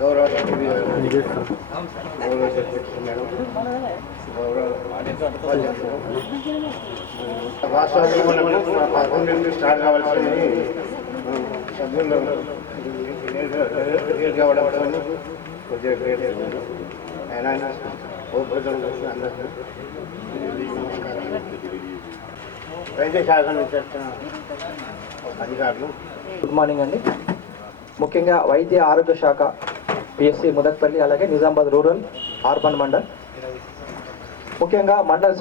గౌరవ వాస్తవానికి మనము 11 నుండి స్టార్ట్ కావాల్సింది సభ్యులు కావడంతో కొద్దిగా గ్రేట్ ఆయన అందరికీ వైద్య శాఖ నుంచి వచ్చిన అధికారులు గుడ్ మార్నింగ్ అండి. ముఖ్యంగా వైద్య ఆరోగ్య శాఖ పిఎస్సి ముదక్పల్లి అలాగే నిజామాబాద్ రూరల్ అర్బన్ మండల్ ముఖ్యంగా మండల్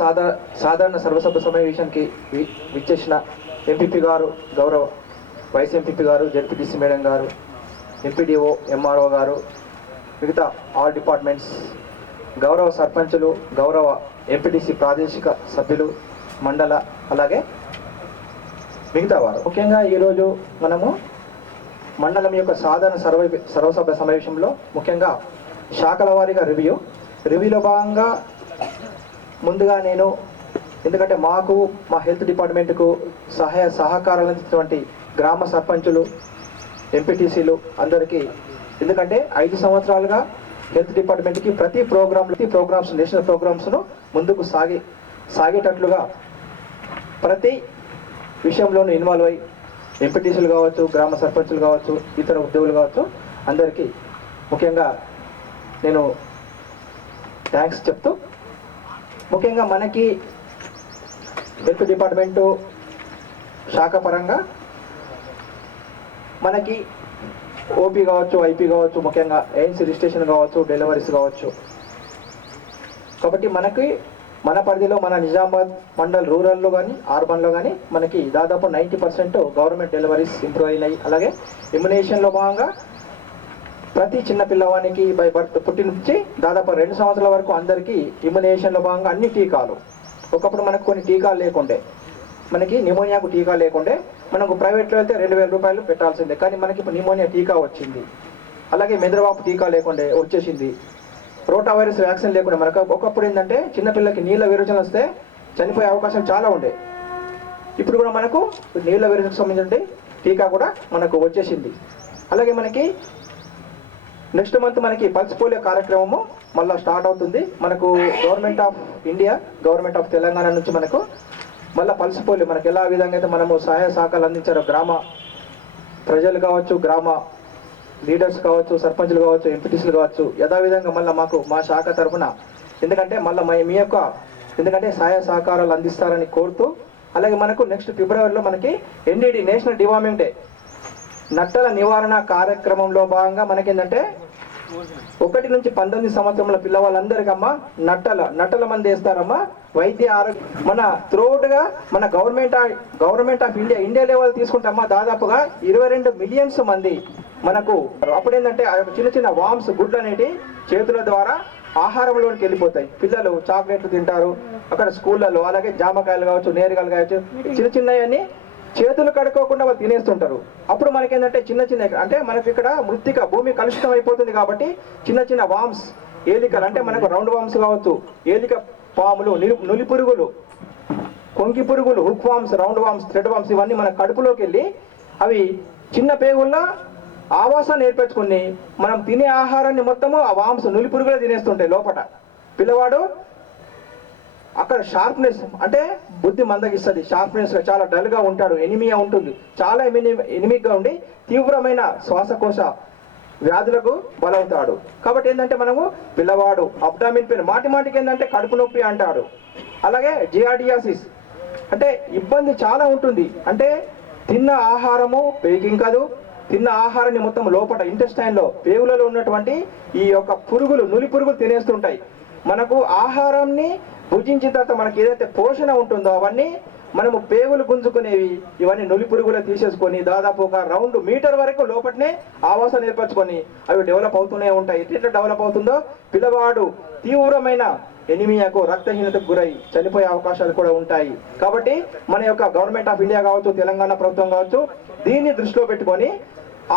సాధారణ సర్వసభ్య సమావేశానికి విచ్చేసిన ఎంపీపీ గారు, గౌరవ వైస్ ఎంపీపీ గారు, జెడ్పీటీసీ మేడం గారు, ఎంపీడీఓ, ఎంఆర్ఓ గారు, మిగతా ఆల్ డిపార్ట్మెంట్స్, గౌరవ సర్పంచులు, గౌరవ ఎంపీటీసీ ప్రాదేశిక సభ్యులు, మండల అలాగే మిగతా వారు. ముఖ్యంగా ఈరోజు మనము మండలం యొక్క సాధారణ సర్వసభ్య సమావేశంలో ముఖ్యంగా శాఖల వారీగా రివ్యూలో భాగంగా ముందుగా నేను ఎందుకంటే మాకు మా హెల్త్ డిపార్ట్మెంట్కు సహకారాలు అందించినటువంటి గ్రామ సర్పంచులు, ఎంపీటీసీలు అందరికీ, ఎందుకంటే 5 సంవత్సరాలుగా హెల్త్ డిపార్ట్మెంట్కి ప్రతి ప్రోగ్రామ్స్ నేషనల్ ప్రోగ్రామ్స్ను ముందుకు సాగేటట్లుగా ప్రతి విషయంలోనూ ఇన్వాల్వ్ అయ్యి ఎంపీటీసీలు కావచ్చు, గ్రామ సర్పంచులు కావచ్చు, ఇతర ఉద్యోగులు కావచ్చు, అందరికీ ముఖ్యంగా నేను థ్యాంక్స్ చెప్తూ, ముఖ్యంగా మనకి హెల్త్ డిపార్ట్మెంటు శాఖ పరంగా మనకి ఓపీ కావచ్చు, ఐపీ కావచ్చు, ముఖ్యంగా ఎయిన్స్ రిజిస్ట్రేషన్ కావచ్చు, డెలివరీస్ కావచ్చు. కాబట్టి మనకి మన పరిధిలో మన నిజామాబాద్ మండల్ రూరల్లో కానీ అర్బన్లో కానీ మనకి దాదాపు 90% గవర్నమెంట్ డెలివరీస్ ఇంప్రూవ్ అయినాయి. అలాగే ఇమ్యునేషన్లో భాగంగా ప్రతి చిన్న పిల్లవానికి బై బర్త్ పుట్టిన నుంచి దాదాపు 2 సంవత్సరాల వరకు అందరికీ ఇమ్యునేషన్లో భాగంగా అన్ని టీకాలు. ఒకప్పుడు మనకు కొన్ని టీకాలు లేకుండే, మనకి నిమోనియాకు టీకా లేకుండే, మనకు ప్రైవేట్లో అయితే 2,000 రూపాయలు పెట్టాల్సిందే. కానీ మనకి ఇప్పుడు నిమోనియా టీకా వచ్చింది. అలాగే మెదడువాపు టీకా లేకుండే వచ్చేసింది. రోటా వైరస్ వ్యాక్సిన్ లేకుండా మనకు ఒకప్పుడు ఏంటంటే చిన్నపిల్లలకి నీళ్ళ విరోచన వస్తే చనిపోయే అవకాశం చాలా ఉండే. ఇప్పుడు కూడా మనకు నీళ్ళ విరోచనకు సంబంధించిన టీకా కూడా మనకు వచ్చేసింది. అలాగే మనకి నెక్స్ట్ మంత్ మనకి పల్స్ పోలియో కార్యక్రమము మళ్ళీ స్టార్ట్ అవుతుంది. మనకు government of India, government of Telangana నుంచి మనకు మళ్ళీ పల్స్ పోలియో మనకు ఎలా విధంగా అయితే మనము సహాయ సహకారాలు అందించారో గ్రామ ప్రజలు కావచ్చు, గ్రామ లీడర్స్ కావచ్చు, సర్పంచులు కావచ్చు, ఎంపీటీసీలు కావచ్చు, యథావిధంగా మళ్ళీ మాకు మా శాఖ తరఫున ఎందుకంటే మళ్ళీ మీ యొక్క ఎందుకంటే సహాయ సహకారాలు అందిస్తారని కోరుతూ, అలాగే మనకు నెక్స్ట్ ఫిబ్రవరిలో మనకి ఎన్డీడీ నేషనల్ డివార్మింగ్ డే నట్టల నివారణ కార్యక్రమంలో భాగంగా మనకేంటంటే 1 నుంచి 19 సంవత్సరముల పిల్లవాళ్ళందరికమ్మా నట్టల మంది వేస్తారమ్మా. వైద్య ఆరోగ్య మన త్రూఅవుట్గా మన గవర్నమెంట్ ఆఫ్ ఇండియా లెవెల్ తీసుకుంటామా దాదాపుగా 22 మిలియన్స్ మంది మనకు. అప్పుడు ఏంటంటే చిన్న చిన్న వామ్స్, గుడ్లు అనేటి చేతుల ద్వారా ఆహారంలోనికి వెళ్ళిపోతాయి. పిల్లలు చాక్లెట్లు తింటారు అక్కడ స్కూళ్ళలో, అలాగే జామకాయలు కావచ్చు, నేరుగాయలు కావచ్చు, చిన్న చిన్నవన్నీ చేతులు కడుక్కోకుండా వాళ్ళు తినేస్తుంటారు. అప్పుడు మనకేంటంటే చిన్న అంటే మనకి ఇక్కడ మృత్తిక భూమి కలుషితం అయిపోతుంది. కాబట్టి చిన్న చిన్న వామ్స్, ఏలికలు అంటే మనకు రౌండ్ వామ్స్ కావచ్చు, ఏలిక పాములు, నులి పురుగులు, కొంకి పురుగులు, hook worms, round worms, thread worms ఇవన్నీ మన కడుపులోకి వెళ్ళి అవి చిన్న పేగుల్లో ఆవాసాన్ని ఏర్పరచుకుని మనం తినే ఆహారాన్ని మొత్తము ఆ వామ్స్, నులి పురుగులే తినేస్తుంటాయి లోపల. పిల్లవాడు అక్కడ షార్ప్నెస్ అంటే బుద్ధి మందగిస్తుంది, షార్ప్నెస్గా చాలా డల్గా ఉంటాడు, ఎనిమియా ఉంటుంది, చాలా ఎనిమిక్గా ఉండి తీవ్రమైన శ్వాసకోశ వ్యాధులకు బలవుతాడు. కాబట్టి ఏంటంటే మనము పిల్లవాడు అబ్డామిన్ పెయిన్, మాటికి ఏంటంటే కడుపు నొప్పి అంటాడు. అలాగే జియార్డియాసిస్ అంటే ఇబ్బంది చాలా ఉంటుంది. అంటే తిన్న ఆహారము పేకింగ్ కాదు, తిన్న ఆహారాన్ని మొత్తం లోపల ఇంటెస్టైన్లో పేగులలో ఉన్నటువంటి ఈ యొక్క పురుగులు, నులి పురుగులు తినేస్తుంటాయి. మనకు ఆహారాన్ని భుజించిన తర్వాత మనకి ఏదైతే పోషణ ఉంటుందో అవన్నీ మనము పేగులు గుంజుకునేవి ఇవన్నీ నులి పురుగులు తీసేసుకొని దాదాపు ఒక రౌండ్ మీటర్ వరకు లోపలనే ఆవాసాన్ని ఏర్పరచుకొని అవి డెవలప్ అవుతూనే ఉంటాయి. ఎట్లా డెవలప్ అవుతుందో పిల్లవాడు తీవ్రమైన ఎనిమియాకు, రక్తహీనతకు గురై చనిపోయే అవకాశాలు కూడా ఉంటాయి. కాబట్టి మన యొక్క గవర్నమెంట్ ఆఫ్ ఇండియా కావచ్చు, తెలంగాణ ప్రభుత్వం కావచ్చు, దీన్ని దృష్టిలో పెట్టుకొని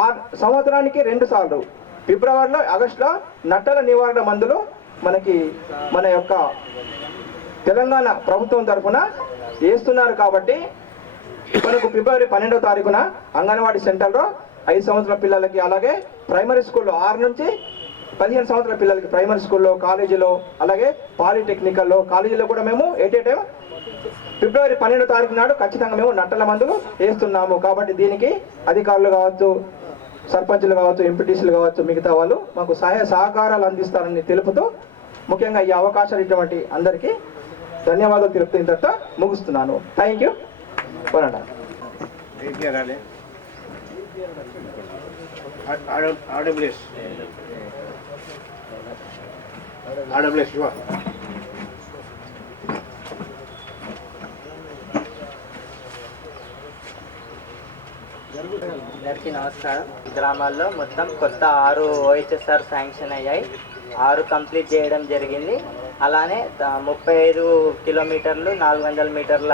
ఆ సంవత్సరానికి 2 సార్లు ఫిబ్రవరిలో, ఆగస్టులో నట్టల నివారణ మందులు మనకి మన యొక్క తెలంగాణ ప్రభుత్వం తరఫున వేస్తున్నారు కాబట్టి మనకు ఫిబ్రవరి 12వ తారీఖున అంగన్వాడీ సెంటర్లో 5 సంవత్సరాల పిల్లలకి, అలాగే ప్రైమరీ స్కూల్లో 6 నుంచి 15 సంవత్సరాల పిల్లలకి ప్రైమరీ స్కూల్లో, కాలేజీలో, అలాగే పాలిటెక్నికల్లో, కాలేజీలో కూడా మేము టైం ఫిబ్రవరి 12వ తారీఖు నాడు ఖచ్చితంగా మేము నట్టల మందులు వేస్తున్నాము. కాబట్టి దీనికి అధికారులు కావచ్చు, సర్పంచులు కావచ్చు, ఎంపీటీసీలు కావచ్చు, మిగతా వాళ్ళు మాకు సహాయ సహకారాలు అందిస్తారని తెలుపుతూ ముఖ్యంగా ఈ అవకాశాలు ఇటువంటి అందరికీ ధన్యవాదాలు తెలుపుతూ ఇంతటితో ముగిస్తున్నాను. Thank you. పోరాట అందరికీ నమస్కారం. గ్రామాల్లో మొత్తం కొత్త 6 OHSR శాంక్షన్ అయ్యాయి. 6 కంప్లీట్ చేయడం జరిగింది. అలానే 35 కిలోమీటర్లు 400 మీటర్ల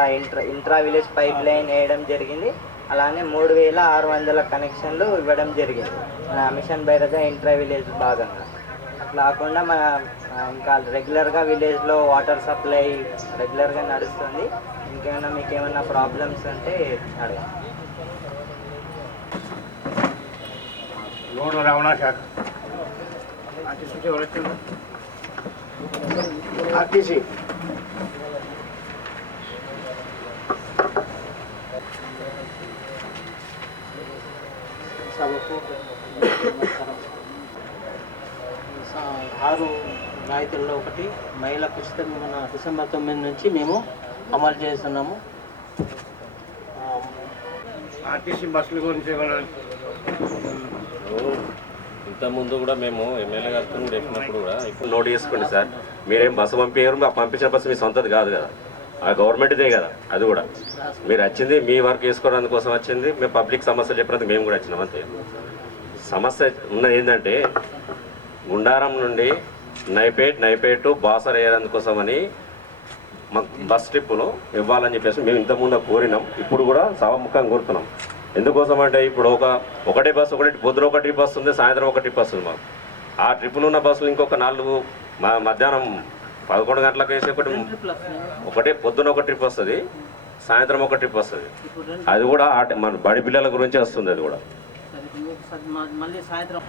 ఇంట్రా విలేజ్ పైప్ లైన్ వేయడం జరిగింది. అలానే 3600 కనెక్షన్లు ఇవ్వడం జరిగింది మన మిషన్ భైరథ ఇంట్రా విలేజ్ భాగంగా. అట్లా కాకుండా మన ఇంకా రెగ్యులర్గా విలేజ్లో వాటర్ సప్లై రెగ్యులర్గా నడుస్తుంది. ఇంకేమైనా మీకు ఏమైనా ప్రాబ్లమ్స్ ఉంటే అడగండి. రోడ్డు రవాణా శాఖ ఆర్టీసీ సభకు 6 రాయితీల్లో ఒకటి మహిళా ఉచితం మన డిసెంబర్ 9 నుంచి మేము అమలు చేస్తున్నాము. ఆర్టీసీ బస్సుల గురించి ఇంతకుముందు కూడా మేము ఎమ్మెల్యే గారితో కూడా ఎక్కినప్పుడు కూడా ఇప్పుడు నోట్ చేసుకోండి సార్, మీరేం బస్సు పంపించారు, పంపించిన బస్సు మీ సొంతది కాదు కదా, ఆ గవర్నమెంట్దే కదా. అది కూడా మీరు వచ్చింది మీ వర్క్ చేసుకోవడానికి కోసం వచ్చింది, మేము పబ్లిక్ సమస్యలు చెప్పడానికి మేము కూడా వచ్చినాం అంతే. సమస్య ఉన్నది ఏంటంటే గుండారం నుండి నైపేట్ టు బాసర్ వేయడానికోసమని మాకు బస్ ట్రిప్పును ఇవ్వాలని చెప్పేసి మేము ఇంతకుముందు కోరినాం. ఇప్పుడు కూడా సభముఖంగా కోరుతున్నాం. ఎందుకోసం అంటే ఇప్పుడు ఒకటే బస్సు, పొద్దున ఒక ట్రిప్ వస్తుంది, సాయంత్రం ఒక ట్రిప్ వస్తుంది మాకు. ఆ ట్రిప్పులు ఉన్న బస్సులు ఇంకొక 4 మధ్యాహ్నం 11 గంటలకు వేసి ఒకటే పొద్దున ఒక ట్రిప్ వస్తుంది, సాయంత్రం ఒక ట్రిప్ వస్తుంది. అది కూడా మన బడి పిల్లల గురించి వస్తుంది. అది కూడా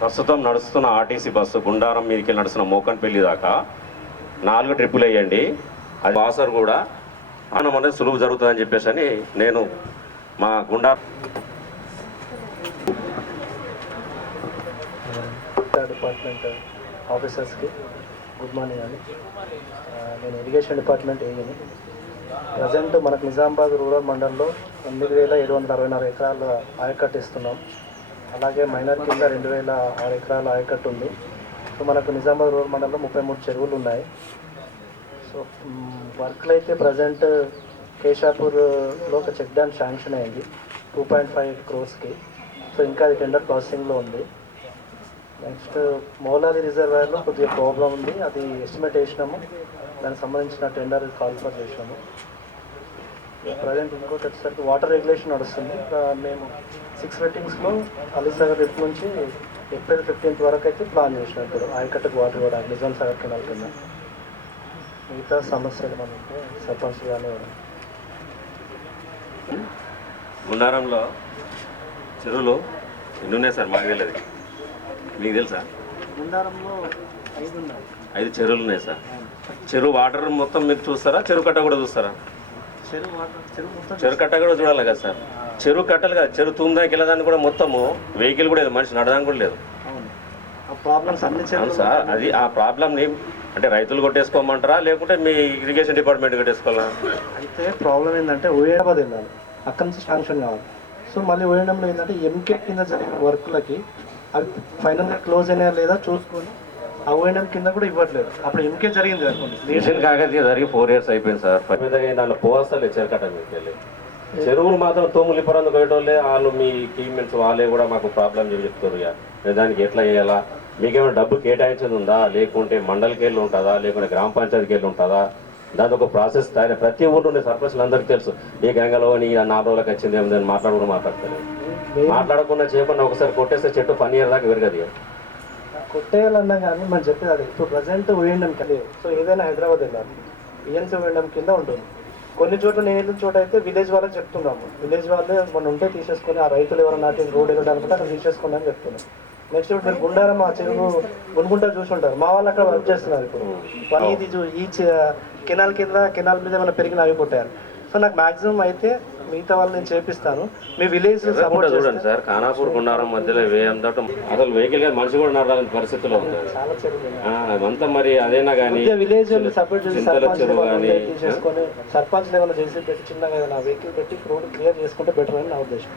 ప్రస్తుతం నడుస్తున్న ఆర్టీసీ బస్సు గుండారం మీదకి నడుస్తున్న మోకన్పల్లి దాకా 4 ట్రిప్పులు వేయండి. అది బాసర్ కూడా మనం అనేది సులువు జరుగుతుందని చెప్పేసి అని నేను మా డిపార్ట్మెంట్ ఆఫీసర్స్కి గుడ్ మార్నింగ్ అండి. నేను ఇరిగేషన్ డిపార్ట్మెంట్ ఏఈని. ప్రజెంట్ మనకు నిజామాబాద్ రూరల్ మండలంలో 8764 ఎకరాల ఆయకట్టు ఇస్తున్నాం. అలాగే మైనర్ కింద 2006 ఎకరాల ఆయకట్టు ఉంది. సో మనకు నిజామాబాద్ రూరల్ మండలంలో 33 చెరువులు ఉన్నాయి. సో వర్క్లు అయితే ప్రజెంట్ కేశాపూర్లో ఒక చెక్ డ్యామ్ శాంక్షన్ అయింది 2.5 crores. సో ఇంకా అది టెండర్ ప్రాసెసింగ్లో ఉంది. నెక్స్ట్ మౌలాలి రిజర్వాయర్లో కొద్దిగా ప్రాబ్లం ఉంది, అది ఎస్టిమేట్ వేసినాము, దానికి సంబంధించిన టెండర్ కాల్ఫర్ చేసినాము. ప్రజెంట్ ఇంకోటి వచ్చేసరికి వాటర్ రెగ్యులేషన్ నడుస్తుంది. మేము 6 ఫిట్టింగ్స్లో అలీసాగర్ రిప్ నుంచి April 15th వరకు అయితే ప్లాన్ చేసినాం. ఇప్పుడు ఆయకట్టుకు వాటర్ కూడా నిజాం సాగర్ కెనాల్ కింద. మిగతా సమస్యలు మనం ఉంటే సర్పంచ్ కానీ గుండారంలో చెరువులు ఎన్ని ఉన్నాయి సార్? మాకు తెలియదు, మీకు తెలుసా? గుండారంలో 5 ఉన్నాయి. 5 చెరువులు ఉన్నాయి సార్. చెరువు వాటర్ మొత్తం మీరు చూస్తారా, చెరువు కట్ట కూడా చూస్తారా? చెరువు కట్ట కూడా చూడాలి కదా సార్. చెరువు కట్టలు కదా, చెరువు తూమ్దాకి వెళ్ళదాన్ని కూడా మొత్తము వెహికల్ కూడా లేదు, మనిషి నడదానికి కూడా లేదు. అవును సార్, అది ఆ ప్రాబ్లమ్ని అంటే రైతులు కొట్టేసుకోమంటారా లేకుంటే మీ ఇరిగేషన్ డిపార్ట్మెంట్ కొట్టేసుకోవాలా? అయితే ప్రాబ్లం ఏంటంటే ఓఎడాబాద్ వెళ్ళాలి, అక్కడి నుంచి శాంక్షన్ కావాలి. సో మళ్ళీ ఓఎడంలో ఏంటంటే ఎంకే కింద జరిగిన వర్క్లకి అవి ఫైనల్గా క్లోజ్ అయినా లేదా చూసుకొని ఆ ఓఎడం కింద కూడా ఇవ్వట్లేదు. అప్పుడు ఎంకే జరిగింది అనుకోండి, మిషన్ కాకతీయ జరిగి 4 years అయిపోయింది సార్. దాంట్లో పోవస్తలే చెరుకట్ట మీకు వెళ్ళి చెరువులు మాత్రం తోములు ఇప్పరందుకు పోయేటోళ్ళే వాళ్ళు మీ టీమ్మెంట్స్ వాళ్ళే కూడా మాకు ప్రాబ్లం చెప్తారు. ఇక దానికి ఎట్లా చేయాలా, మీకేమైనా డబ్బు కేటాయించేది ఉందా, లేకుంటే మండలికి వెళ్ళి ఉంటుందా, లేకుంటే గ్రామ పంచాయతీకి వెళ్ళి ఉంటుందా? దాని ఒక ప్రాసెస్ ప్రతి ఊళ్ళో ఉండే సర్పంచ్లు అందరికీ తెలుసు. ఈ గంగలో నీ 4 రోజులకు వచ్చింది ఏమి దాన్ని మాట్లాడతారు. మాట్లాడకుండా చేయకుండా ఒకసారి కొట్టేస్తే చెట్టు 1 year దాకా విరగదు. కొట్టేయాలన్నా కానీ మనం చెప్పేది అది ఇప్పుడు ప్రజెంట్ ఓఎండం కలిగి. సో ఏదైనా హైదరాబాద్ వెళ్ళాలి, ENCVM కింద ఉంటుంది. కొన్ని చోట్ల నేను వెళ్ళిన చోట అయితే విలేజ్ వాళ్ళకి చెప్తున్నాము, విలేజ్ వాళ్ళే మనం ఉంటే తీసేసుకొని ఆ రైతులు ఎవరైనా నాటి రోడ్ వెళ్ళడానికి అక్కడ తీసేసుకోండి అని చెప్తున్నాం. నెక్స్ట్ ఇప్పుడు మీరు గుండారం ఆ చెరువు గుండుకుంటా చూసి ఉంటారు, మా వాళ్ళు అక్కడ వర్క్ చేస్తున్నారు. ఇప్పుడు ఇది ఈ కెనాల్ కింద కెనాల్ మీద ఏమైనా పెరిగిన అవి కొట్టారు. సో నాకు మాక్సిమం అయితే మిగతా వాళ్ళు నేను చేపిస్తాను, మీ విలేజ్ సపోర్ట్ చూడండి సార్. ఖానాపూర్ గుండారం మధ్యలో వేయందట అసలు వెహికల్ మనిషి కూడా నడరాని పరిస్థితిలో ఉంది చాలా చెరువు అంతా. మరి అదేనా కానీ విలేజ్ సపోర్ట్ చేసి చెరువు కానీ తీసుకొని సర్పంచ్ ఏమైనా చేసి పెట్టి చిన్నగా ఏదైనా వెహికల్ పెట్టి రోడ్ క్లియర్ చేసుకుంటే బెటర్ అని నా ఉద్దేశం.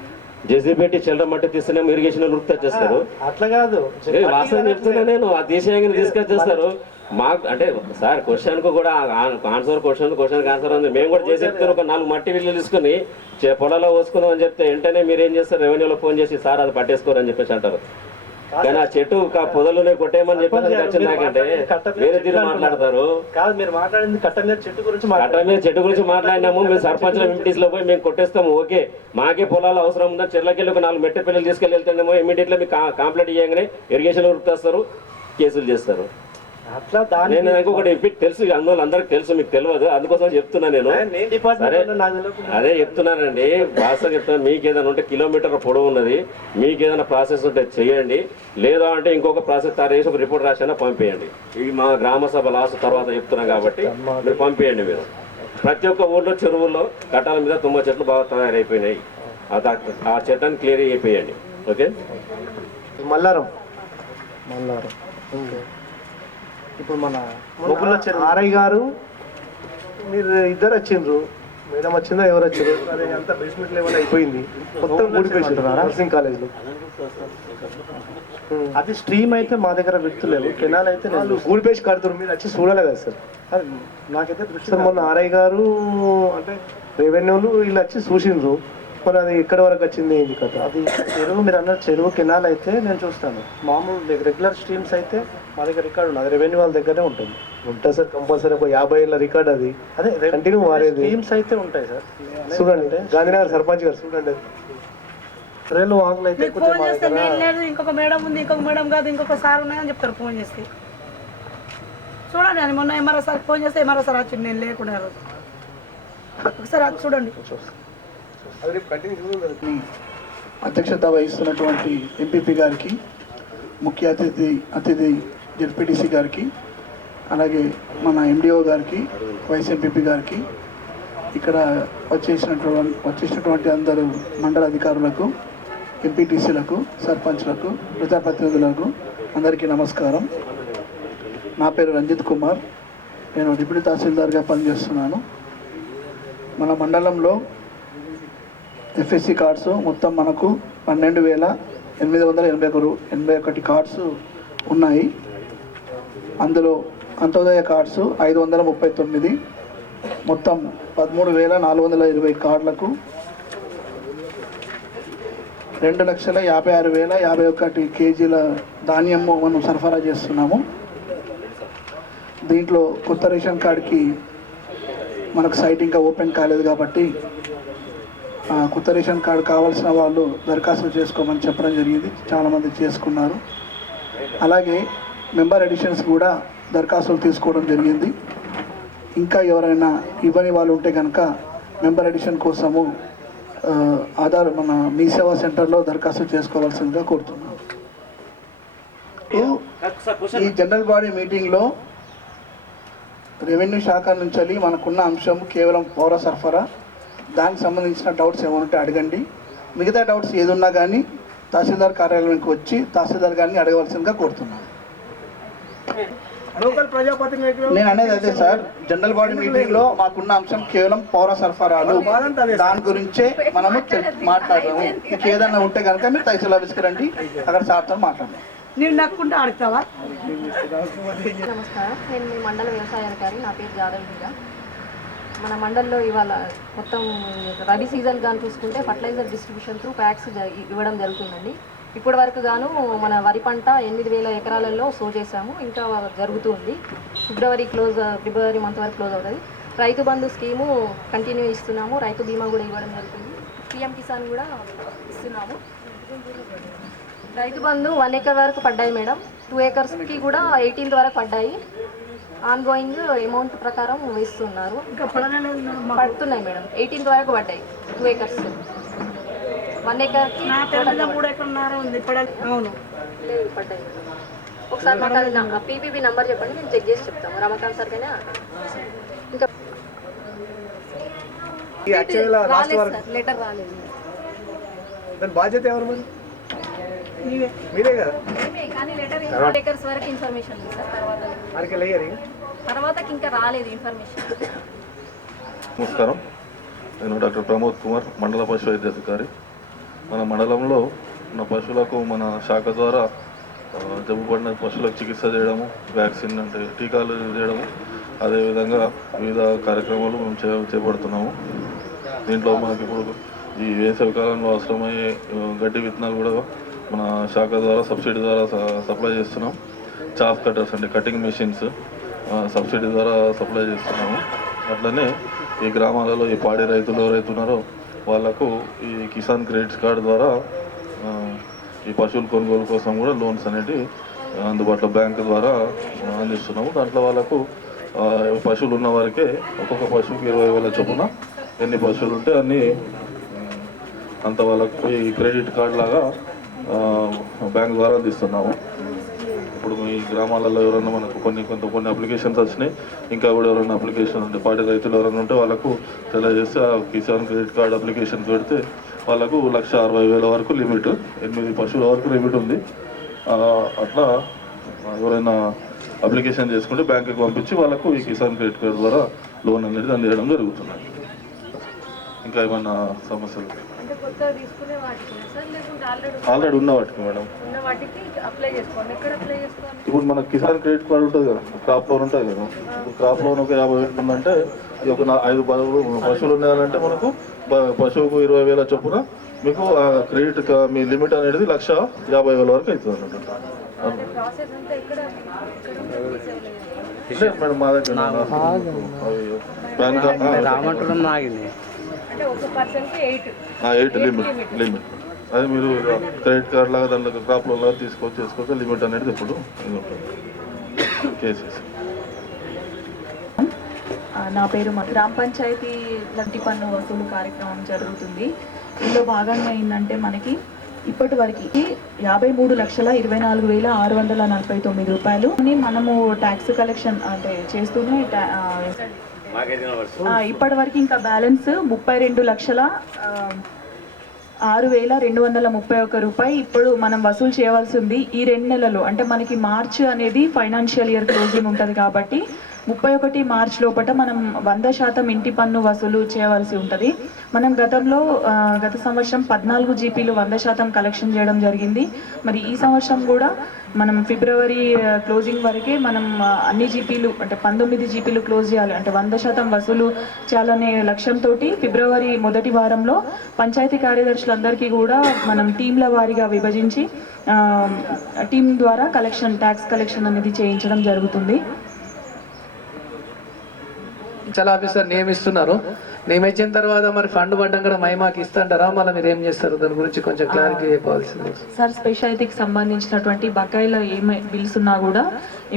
జేసీ పెట్టి చిల్లర మట్టి తీస్తేనేమో ఇరిగేషన్ ఉరుకు తెచ్చేస్తారు. అట్లా కాదు, వాస్తవం చెప్తున్నా నేను, ఆ దేశీయంగా తీసుకొచ్చేస్తారు. మాకు అంటే సార్ క్వశ్చన్కు కూడా ఆన్సర్ క్వశ్చన్కి ఆన్సర్ ఉంది. మేము కూడా చేసి చెప్తారు, ఒక 4 మట్టి విల్లు తీసుకుని పొలాల్లో పోసుకుందాం అని చెప్తే వెంటనే మీరు ఏం చేస్తారు, రెవెన్యూలో ఫోన్ చేసి సార్ అది పట్టేసుకోరని చెప్పేసి అంటారు. కానీ ఆ చెట్టు పొదలునే కొట్టేయమని చెప్పేసి నాకంటే వేరే తీరు మాట్లాడతారు. కాదు, మీరు మాట్లాడింది కట్ట మీద చెట్టు గురించి మాట్లాడినాము. మేము సర్పంచ్ల ఎంపీటీస్ లో పోయి మేము కొట్టేస్తాము. ఓకే, మాకే పొలాలు అవసరం ఉందని చెట్లకెళ్ళి ఒక 4 మెట్ట పిల్లలు తీసుకెళ్ళి వెళ్తానేమో ఇమీడియట్లీ మీకు కంప్లైంట్ చేయగానే ఇరిగేషన్ ఉరుకుతారు, కేసులు చేస్తారు. అట్లా నేను ఇంకొకటి తెలుసు, అందువల్ల అందరికి తెలుసు, మీకు తెలియదు, అందుకోసం చెప్తున్నా నేను. అదే చెప్తున్నానండి, వాస్తవం చెప్తాను. మీకు ఏదైనా ఉంటే కిలోమీటర్ పొడవు ఉన్నది, మీకు ఏదైనా ప్రాసెస్ ఉంటే చేయండి, లేదా అంటే ఇంకొక ప్రాసెస్ తయారు చేసి ఒక రిపోర్ట్ రాసినా పంపేయండి. ఇది మా గ్రామ సభ లాస్ట్ తర్వాత చెప్తున్నాం కాబట్టి మీరు పంపేయండి. మీరు ప్రతి ఒక్క ఊళ్ళో చెరువుల్లో గట్టాల మీద తుమ్మ చెట్లు బాగా తయారైపోయినాయి, ఆ చెట్లను క్లియర్ అయిపోయండి. ఓకే, మల్లారం ఇప్పుడు మన ఆర్ఐ గారు మీరు ఇద్దరు వచ్చిండ్రు, మేడం వచ్చిందా ఎవరు వచ్చారు, అదే అంతా బేస్మెంట్ లెవెల్ అయిపోయింది, మొత్తం ఊడిపోయింది నర్సింగ్ కాలేజ్లో. అది స్ట్రీమ్ అయితే మా దగ్గర విడుతులేవు, కెనాల్ అయితే ఊడిపేసి కడుతున్నారు. మీరు వచ్చి చూడాలి కదా సార్. నాకైతే సార్ మొన్న ఆర్ఐ గారు అంటే రెవెన్యూలు వీళ్ళు వచ్చి చూసిండ్రు, మరి అది ఎక్కడి వరకు వచ్చింది ఏంటి కదా. అది చెరువు మీరు అన్న చెరువు కెనాల్ అయితే నేను చూస్తాను, మామూలు రెగ్యులర్ స్ట్రీమ్స్ అయితే మా దగ్గర రికార్డు ఉంది, అది రెవెన్యూ వాళ్ళ దగ్గరే ఉంటుంది. ఉంటుంది సార్, కంపల్సరీ ఒక 50 ఏళ్ళ రికార్డ్ అది. అదే కంటిన్యూ మారేది స్ట్రీమ్స్ అయితే ఉంటాయి సార్. చూడండి, గాంధీనగర్ సర్పంచ్ గారు చూడండి, రేలు వాగులు అయితే ఇంకొక మేడం ఉంది, ఇంకొక మేడం కాదు, ఇంకొక సార్ ఉన్నాయని చెప్తారు ఫోన్ చేస్తే. చూడండి, అని మొన్న ఎంఆర్ఓ సార్ ఫోన్ చేస్తే ఎంఆర్ఓ సార్ వచ్చింది, నేను లేకుండా ఒకసారి అది చూడండి. అధ్యక్షత వహిస్తున్నటువంటి ఎంపీపీ గారికి, ముఖ్య అతిథి జెడ్పీటీసీ గారికి, అలాగే మన ఎండిఓ గారికి, వైస్ ఎంపీపీ గారికి, ఇక్కడ వచ్చేసినటువంటి అందరూ మండల అధికారులకు, ఎంపీటీసీలకు, సర్పంచ్లకు, ప్రజాప్రతినిధులకు అందరికీ నమస్కారం. నా పేరు రంజిత్ కుమార్, నేను డిప్యూటీ తహసీల్దార్గా పనిచేస్తున్నాను. మన మండలంలో ఎఫ్ఎస్సి కార్డ్స్ మొత్తం మనకు 12,881 కార్డ్స్ ఉన్నాయి. అందులో అంత్యోదయ కార్డ్స్ 539, మొత్తం 13,420 కార్డులకు 2,56,051 కేజీల ధాన్యము మనం సరఫరా చేస్తున్నాము. దీంట్లో కొత్త రేషన్ కార్డుకి మనకు సైట్ ఇంకా ఓపెన్ కాలేదు కాబట్టి కొత్త రేషన్ కార్డు కావాల్సిన వాళ్ళు దరఖాస్తు చేసుకోమని చెప్పడం జరిగింది, చాలామంది చేసుకున్నారు. అలాగే మెంబర్ ఎడిషన్స్ కూడా దరఖాస్తులు తీసుకోవడం జరిగింది. ఇంకా ఎవరైనా ఇవ్వని వాళ్ళు ఉంటే కనుక మెంబర్ ఎడిషన్ కోసము ఆధార్ మన మీ సేవా సెంటర్లో దరఖాస్తు చేసుకోవాల్సిందిగా కోరుతున్నాను. ఈ జనరల్ బాడీ మీటింగ్లో రెవెన్యూ శాఖ నుంచి మనకున్న అంశం కేవలం పౌర సరఫరా, దానికి సంబంధించిన డౌట్స్ ఏమైనా ఉంటే అడగండి. మిగతా డౌట్స్ ఏదున్నా కానీ తహసీల్దార్ కార్యాలయానికి వచ్చి తహసీల్దార్ గారిని అడగవలసిందిగా కోరుతున్నాను. నేను అనేది అదే సార్, జనరల్ బాడీ మీటింగ్లో మాకున్న అంశం కేవలం పౌర సరఫరాలు, దాని గురించే మనము మాట్లాడదాము. మీకు ఏదైనా ఉంటే కనుక మీరు తహసీల్ ఆఫీస్కి రండి, అక్కడ సార్తో మాట్లాడదాం. నేను నక్కుంటే ఆడుతావా? నమస్కారం, నేను మీ మండల వ్యవసాయ అధికారి, నా పేరు జాదవ్ మీరా. మన మండల్లో ఇవాళ మొత్తం రబీ సీజన్ కానీ చూసుకుంటే ఫర్టిలైజర్ డిస్ట్రిబ్యూషన్ త్రూ ప్యాక్స్ ఇవ్వడం జరుగుతుందండి. ఇప్పటి వరకు గాను మన వరి పంట 8,000 ఎకరాలలో సో చేసాము, ఇంకా జరుగుతుంది. ఫిబ్రవరి మంత్ వరకు క్లోజ్ అవుతుంది. రైతు బంధు స్కీము కంటిన్యూ ఇస్తున్నాము, రైతు బీమా కూడా ఇవ్వడం జరుగుతుంది, పిఎం కిసాన్ కూడా ఇస్తున్నాము. రైతు బంధు 1 ఎకర్ వరకు పడ్డాయి మేడం, 2 ఎకర్స్కి కూడా 18th వరకు పడ్డాయి. ఆన్ గోయింగ్ అమౌంట్ ప్రకారం వేస్తున్నారు. ఇంకా పడలేదు మేడం. పడుతున్నాయి మేడం. 18th వరకు పడ్డాయి 2 acres. 1 acreకి నా తెలంగాణ 3 ఎకరన్నర ఉంది పడాలి. అవును లేదు పడ్డాయి. ఒకసారి మాకు అది పీపీబీ నెంబర్ చెప్పండి, మేము చెక్ చేసి చెప్తాము. రమకాంత్ సార్ కానీ ఇంకా రాలేదు సార్, లెటర్ రాలేదు. దాని బాధ్యత ఎవరు మరి? నీవే మీరే కదా. కానీ లెటర్ 2 acres వరకు ఇన్ఫర్మేషన్ ఉంది సార్. తర్వాతకి ఇంకా రాలేదు ఇన్ఫర్మేషన్. నమస్కారం, నేను డాక్టర్ ప్రమోద్ కుమార్, మండల పశు వైద్యాధికారి. మన మండలంలో ఉన్న పశువులకు మన శాఖ ద్వారా జబ్బు పడిన పశువులకు చికిత్స చేయడము, వ్యాక్సిన్ అంటే టీకాలు చేయడము, అదేవిధంగా వివిధ కార్యక్రమాలు మేము చేపడుతున్నాము. దీంట్లో మనకి ఇప్పుడు ఈ వేసవి కాలంలో అవసరమయ్యే గడ్డి విత్తనాలు కూడా మన శాఖ ద్వారా సబ్సిడీ ద్వారా సప్లై చేస్తున్నాం. చాఫ్ కట్టర్స్ అంటే కటింగ్ మెషిన్స్ సబ్సిడీ ద్వారా సప్లై చేస్తున్నాము. అట్లనే ఈ గ్రామాలలో ఈ పాడి రైతులు ఎవరైతే ఉన్నారో వాళ్లకు ఈ కిసాన్ క్రెడిట్స్ కార్డు ద్వారా ఈ పశువుల కొనుగోలు కోసం కూడా లోన్స్ అనేవి అందుబాటులో బ్యాంకు ద్వారా అందిస్తున్నాము. దాంట్లో వాళ్ళకు పశువులు ఉన్న వారికే ఒక్కొక్క పశువుకి 20,000 చొప్పున ఎన్ని పశువులు ఉంటే అన్ని అంత వాళ్ళకు ఈ క్రెడిట్ కార్డు లాగా బ్యాంక్ ద్వారా అందిస్తున్నాము. ఇప్పుడు ఈ గ్రామాలలో ఎవరైనా మనకు కొన్ని అప్లికేషన్స్ వచ్చినాయి. ఇంకా కూడా ఎవరైనా అప్లికేషన్ ఉంటే పాడి రైతులు ఎవరైనా ఉంటే వాళ్ళకు తెలియజేస్తే ఆ కిసాన్ క్రెడిట్ కార్డ్ అప్లికేషన్ పెడితే వాళ్ళకు 1,60,000 వరకు లిమిట్, 8 పశువుల వరకు లిమిట్ ఉంది. అట్లా ఎవరైనా అప్లికేషన్ చేసుకుంటే బ్యాంకుకి పంపించి వాళ్ళకు ఈ కిసాన్ క్రెడిట్ కార్డ్ ద్వారా లోన్ అనేది అందించడం జరుగుతుంది. ఇంకా ఏమన్నా సమస్యలు? ఆల్రెడీ ఉన్న వాటికి మేడం ఇప్పుడు మనకు కిసాన్ క్రెడిట్ కార్డు ఉంటుంది కదా, క్రాప్ లోన్ ఉంటుంది కదా. క్రాప్ లోన్ ఒక 50,000 ఉందంటే ఒక 5 పశువులు ఉన్నాయంటే మనకు పశువుకు 20,000 చొప్పున మీకు క్రెడిట్ మీ లిమిట్ అనేది 1,50,000 వరకు అవుతుంది అన్నట్టు. మేడం మా దగ్గర పాన్ కార్డ్ 8 లిమిట్ అది మీరు క్రెడిట్ కార్డ్ లాగా దాంట్లో క్రాప్ లోన్ లాగా చేసుకోవచ్చు. లిమిట్ అనేది ఎప్పుడు ఇది ఉంటుంది కేసెస్. నా పేరు గ్రామ పంచాయతీ ఇంటి పన్ను వసూలు కార్యక్రమం జరుగుతుంది. ఇందులో భాగంగా ఏంటంటే మనకి ఇప్పటి వరకు 53,24,649 రూపాయలు మనము ట్యాక్స్ కలెక్షన్ అంటే చేస్తూనే ఇప్పటి వరకు ఇంకా బ్యాలెన్స్ 32,06,231 రూపాయి ఇప్పుడు మనం వసూలు చేయవలసి ఉంది. ఈ 2 నెలలు అంటే మనకి మార్చ్ అనేది ఫైనాన్షియల్ ఇయర్ క్లోజింగ్ ఉంటుంది కాబట్టి 31 మార్చ్ లోపల మనం 100% ఇంటి పన్ను వసూలు చేయవలసి ఉంటుంది. మనం గత సంవత్సరం 14 జీపీలు 100% కలెక్షన్ చేయడం జరిగింది. మరి ఈ సంవత్సరం కూడా మనం ఫిబ్రవరి క్లోజింగ్ వరకే మనం అన్ని జీపీలు అంటే 19 జీపీలు క్లోజ్ చేయాలి, అంటే 100% వసూలు చేయాలనే లక్ష్యంతో ఫిబ్రవరి మొదటి వారంలో పంచాయతీ కార్యదర్శులందరికీ కూడా మనం టీంల వారీగా విభజించి టీం ద్వారా ట్యాక్స్ కలెక్షన్ అనేది చేయించడం జరుగుతుంది. చాలా ఆఫీసర్ నియమిస్తున్నారు. నియమించిన తర్వాత మరి ఫండ్ పడ్డం కూడా మాకు ఇస్తుంటారా, మళ్ళీ మీరు ఏం చేస్తారు? దాని గురించి కొంచెం క్లారిటీ చెప్పాల్సింది సార్. స్పెషాలిటీకి సంబంధించినటువంటి బకాయిలో ఏమి బిల్స్ ఉన్నా కూడా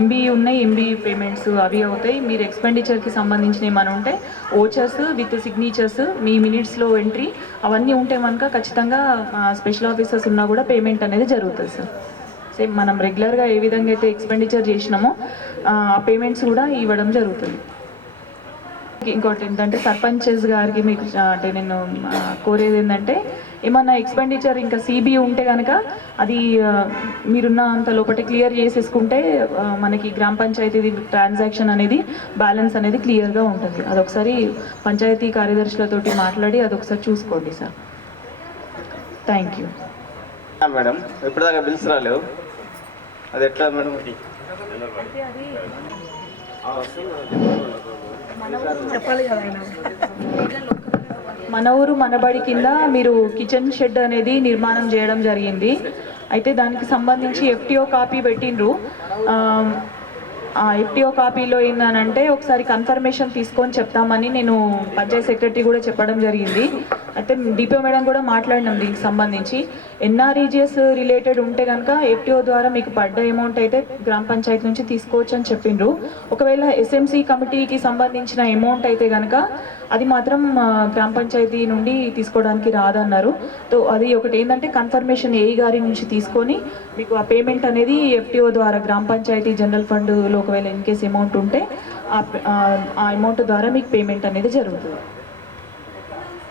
ఎంబీఈ ఉన్నాయి, ఎంబీఈ పేమెంట్స్ అవి అవుతాయి. మీరు ఎక్స్పెండిచర్కి సంబంధించిన ఏమైనా ఉంటే ఓచర్స్ విత్ సిగ్నేచర్స్ మీ మినిట్స్లో ఎంట్రీ అవన్నీ ఉంటే కనుక ఖచ్చితంగా స్పెషల్ ఆఫీసర్స్ ఉన్నా కూడా పేమెంట్ అనేది జరుగుతుంది సార్. సేమ్ మనం రెగ్యులర్గా ఏ విధంగా అయితే ఎక్స్పెండిచర్ చేసినామో ఆ పేమెంట్స్ కూడా ఇవ్వడం జరుగుతుంది. ఇంకోటి ఏంటంటే సర్పంచెస్ గారికి మీకు అంటే నేను కోరేది ఏంటంటే ఏమన్నా ఎక్స్పెండిచర్ ఇంకా సిబి ఉంటే కనుక అది మీరున్న అంత లోపల క్లియర్ చేసేసుకుంటే మనకి గ్రామ పంచాయతీ ట్రాన్సాక్షన్ అనేది బ్యాలెన్స్ అనేది క్లియర్గా ఉంటుంది. అదొకసారి పంచాయతీ కార్యదర్శులతోటి మాట్లాడి అదొకసారి చూసుకోండి సార్. Thank you madam. ఇప్పటిదాకా బిల్స్ రాలేవు, అది ఎట్లా మేడం? మన ఊరు మనబడి కింద మీరు కిచెన్ షెడ్ అనేది నిర్మాణం చేయడం జరిగింది. అయితే దానికి సంబంధించి ఎఫ్టీఓ కాపీ పెట్టిండ్రు. ఆ ఎఫ్టీఓ కాపీలో ఏంటంటే ఒకసారి కన్ఫర్మేషన్ తీసుకొని చెప్తామని నేను పంచాయత్ సెక్రటరీ కూడా చెప్పడం జరిగింది. అయితే డిపో మేడం కూడా మాట్లాడినాం దీనికి సంబంధించి. ఎన్ఆర్ఈజిఎస్ రిలేటెడ్ ఉంటే కనుక ఎఫ్టీఓ ద్వారా మీకు పడ్డ అమౌంట్ అయితే గ్రామ పంచాయతీ నుంచి తీసుకోవచ్చు అని చెప్పిండ్రు. ఒకవేళ ఎస్ఎంసీ కమిటీకి సంబంధించిన అమౌంట్ అయితే కనుక అది మాత్రం గ్రామ పంచాయతీ నుండి తీసుకోవడానికి రాదన్నారు. సో అది ఒకటి ఏంటంటే కన్ఫర్మేషన్ ఏఈ గారి నుంచి తీసుకొని మీకు ఆ పేమెంట్ అనేది ఎఫ్టీఓ ద్వారా గ్రామ పంచాయతీ జనరల్ ఫండ్లో ఒకవేళ ఇన్ కేస్ అమౌంట్ ఉంటే ఆ అమౌంట్ ద్వారా మీకు పేమెంట్ అనేది జరుగుతుంది.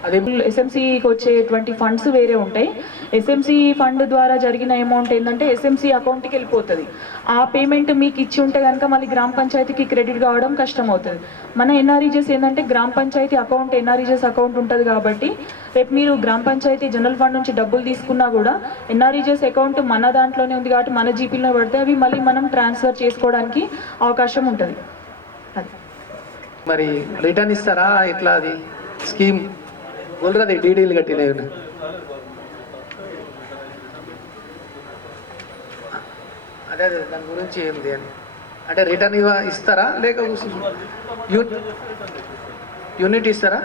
అదే ఎస్ఎంసీకి వచ్చేటువంటి ఫండ్స్ వేరే ఉంటాయి. ఎస్ఎంసీ ఫండ్ ద్వారా జరిగిన అమౌంట్ ఏంటంటే ఎస్ఎంసీ అకౌంట్కి వెళ్ళిపోతుంది. ఆ పేమెంట్ మీకు ఇచ్చి ఉంటే కనుక మళ్ళీ గ్రామ పంచాయతీకి క్రెడిట్ కావడం కష్టం అవుతుంది. మన ఎన్ఆర్ఈజెస్ ఏంటంటే గ్రామ పంచాయతీ అకౌంట్ ఎన్ఆర్ఈజెస్ అకౌంట్ ఉంటుంది కాబట్టి రేపు మీరు గ్రామ పంచాయతీ జనరల్ ఫండ్ నుంచి డబ్బులు తీసుకున్నా కూడా ఎన్ఆర్ఈజెస్ అకౌంట్ మన దాంట్లోనే ఉంది కాబట్టి మన జీపీలో పడితే అవి మళ్ళీ మనం ట్రాన్స్ఫర్ చేసుకోవడానికి అవకాశం ఉంటుంది. మరి రిటర్న్ ఇస్తారా ఇట్లా అది స్కీమ్ बोलरदे डीडील कट्टिले అదే దాని గురించి ఏంది అని అంటే రిటర్న్ ఇస్తారా లేక యూనిట్ ఇస్తారా?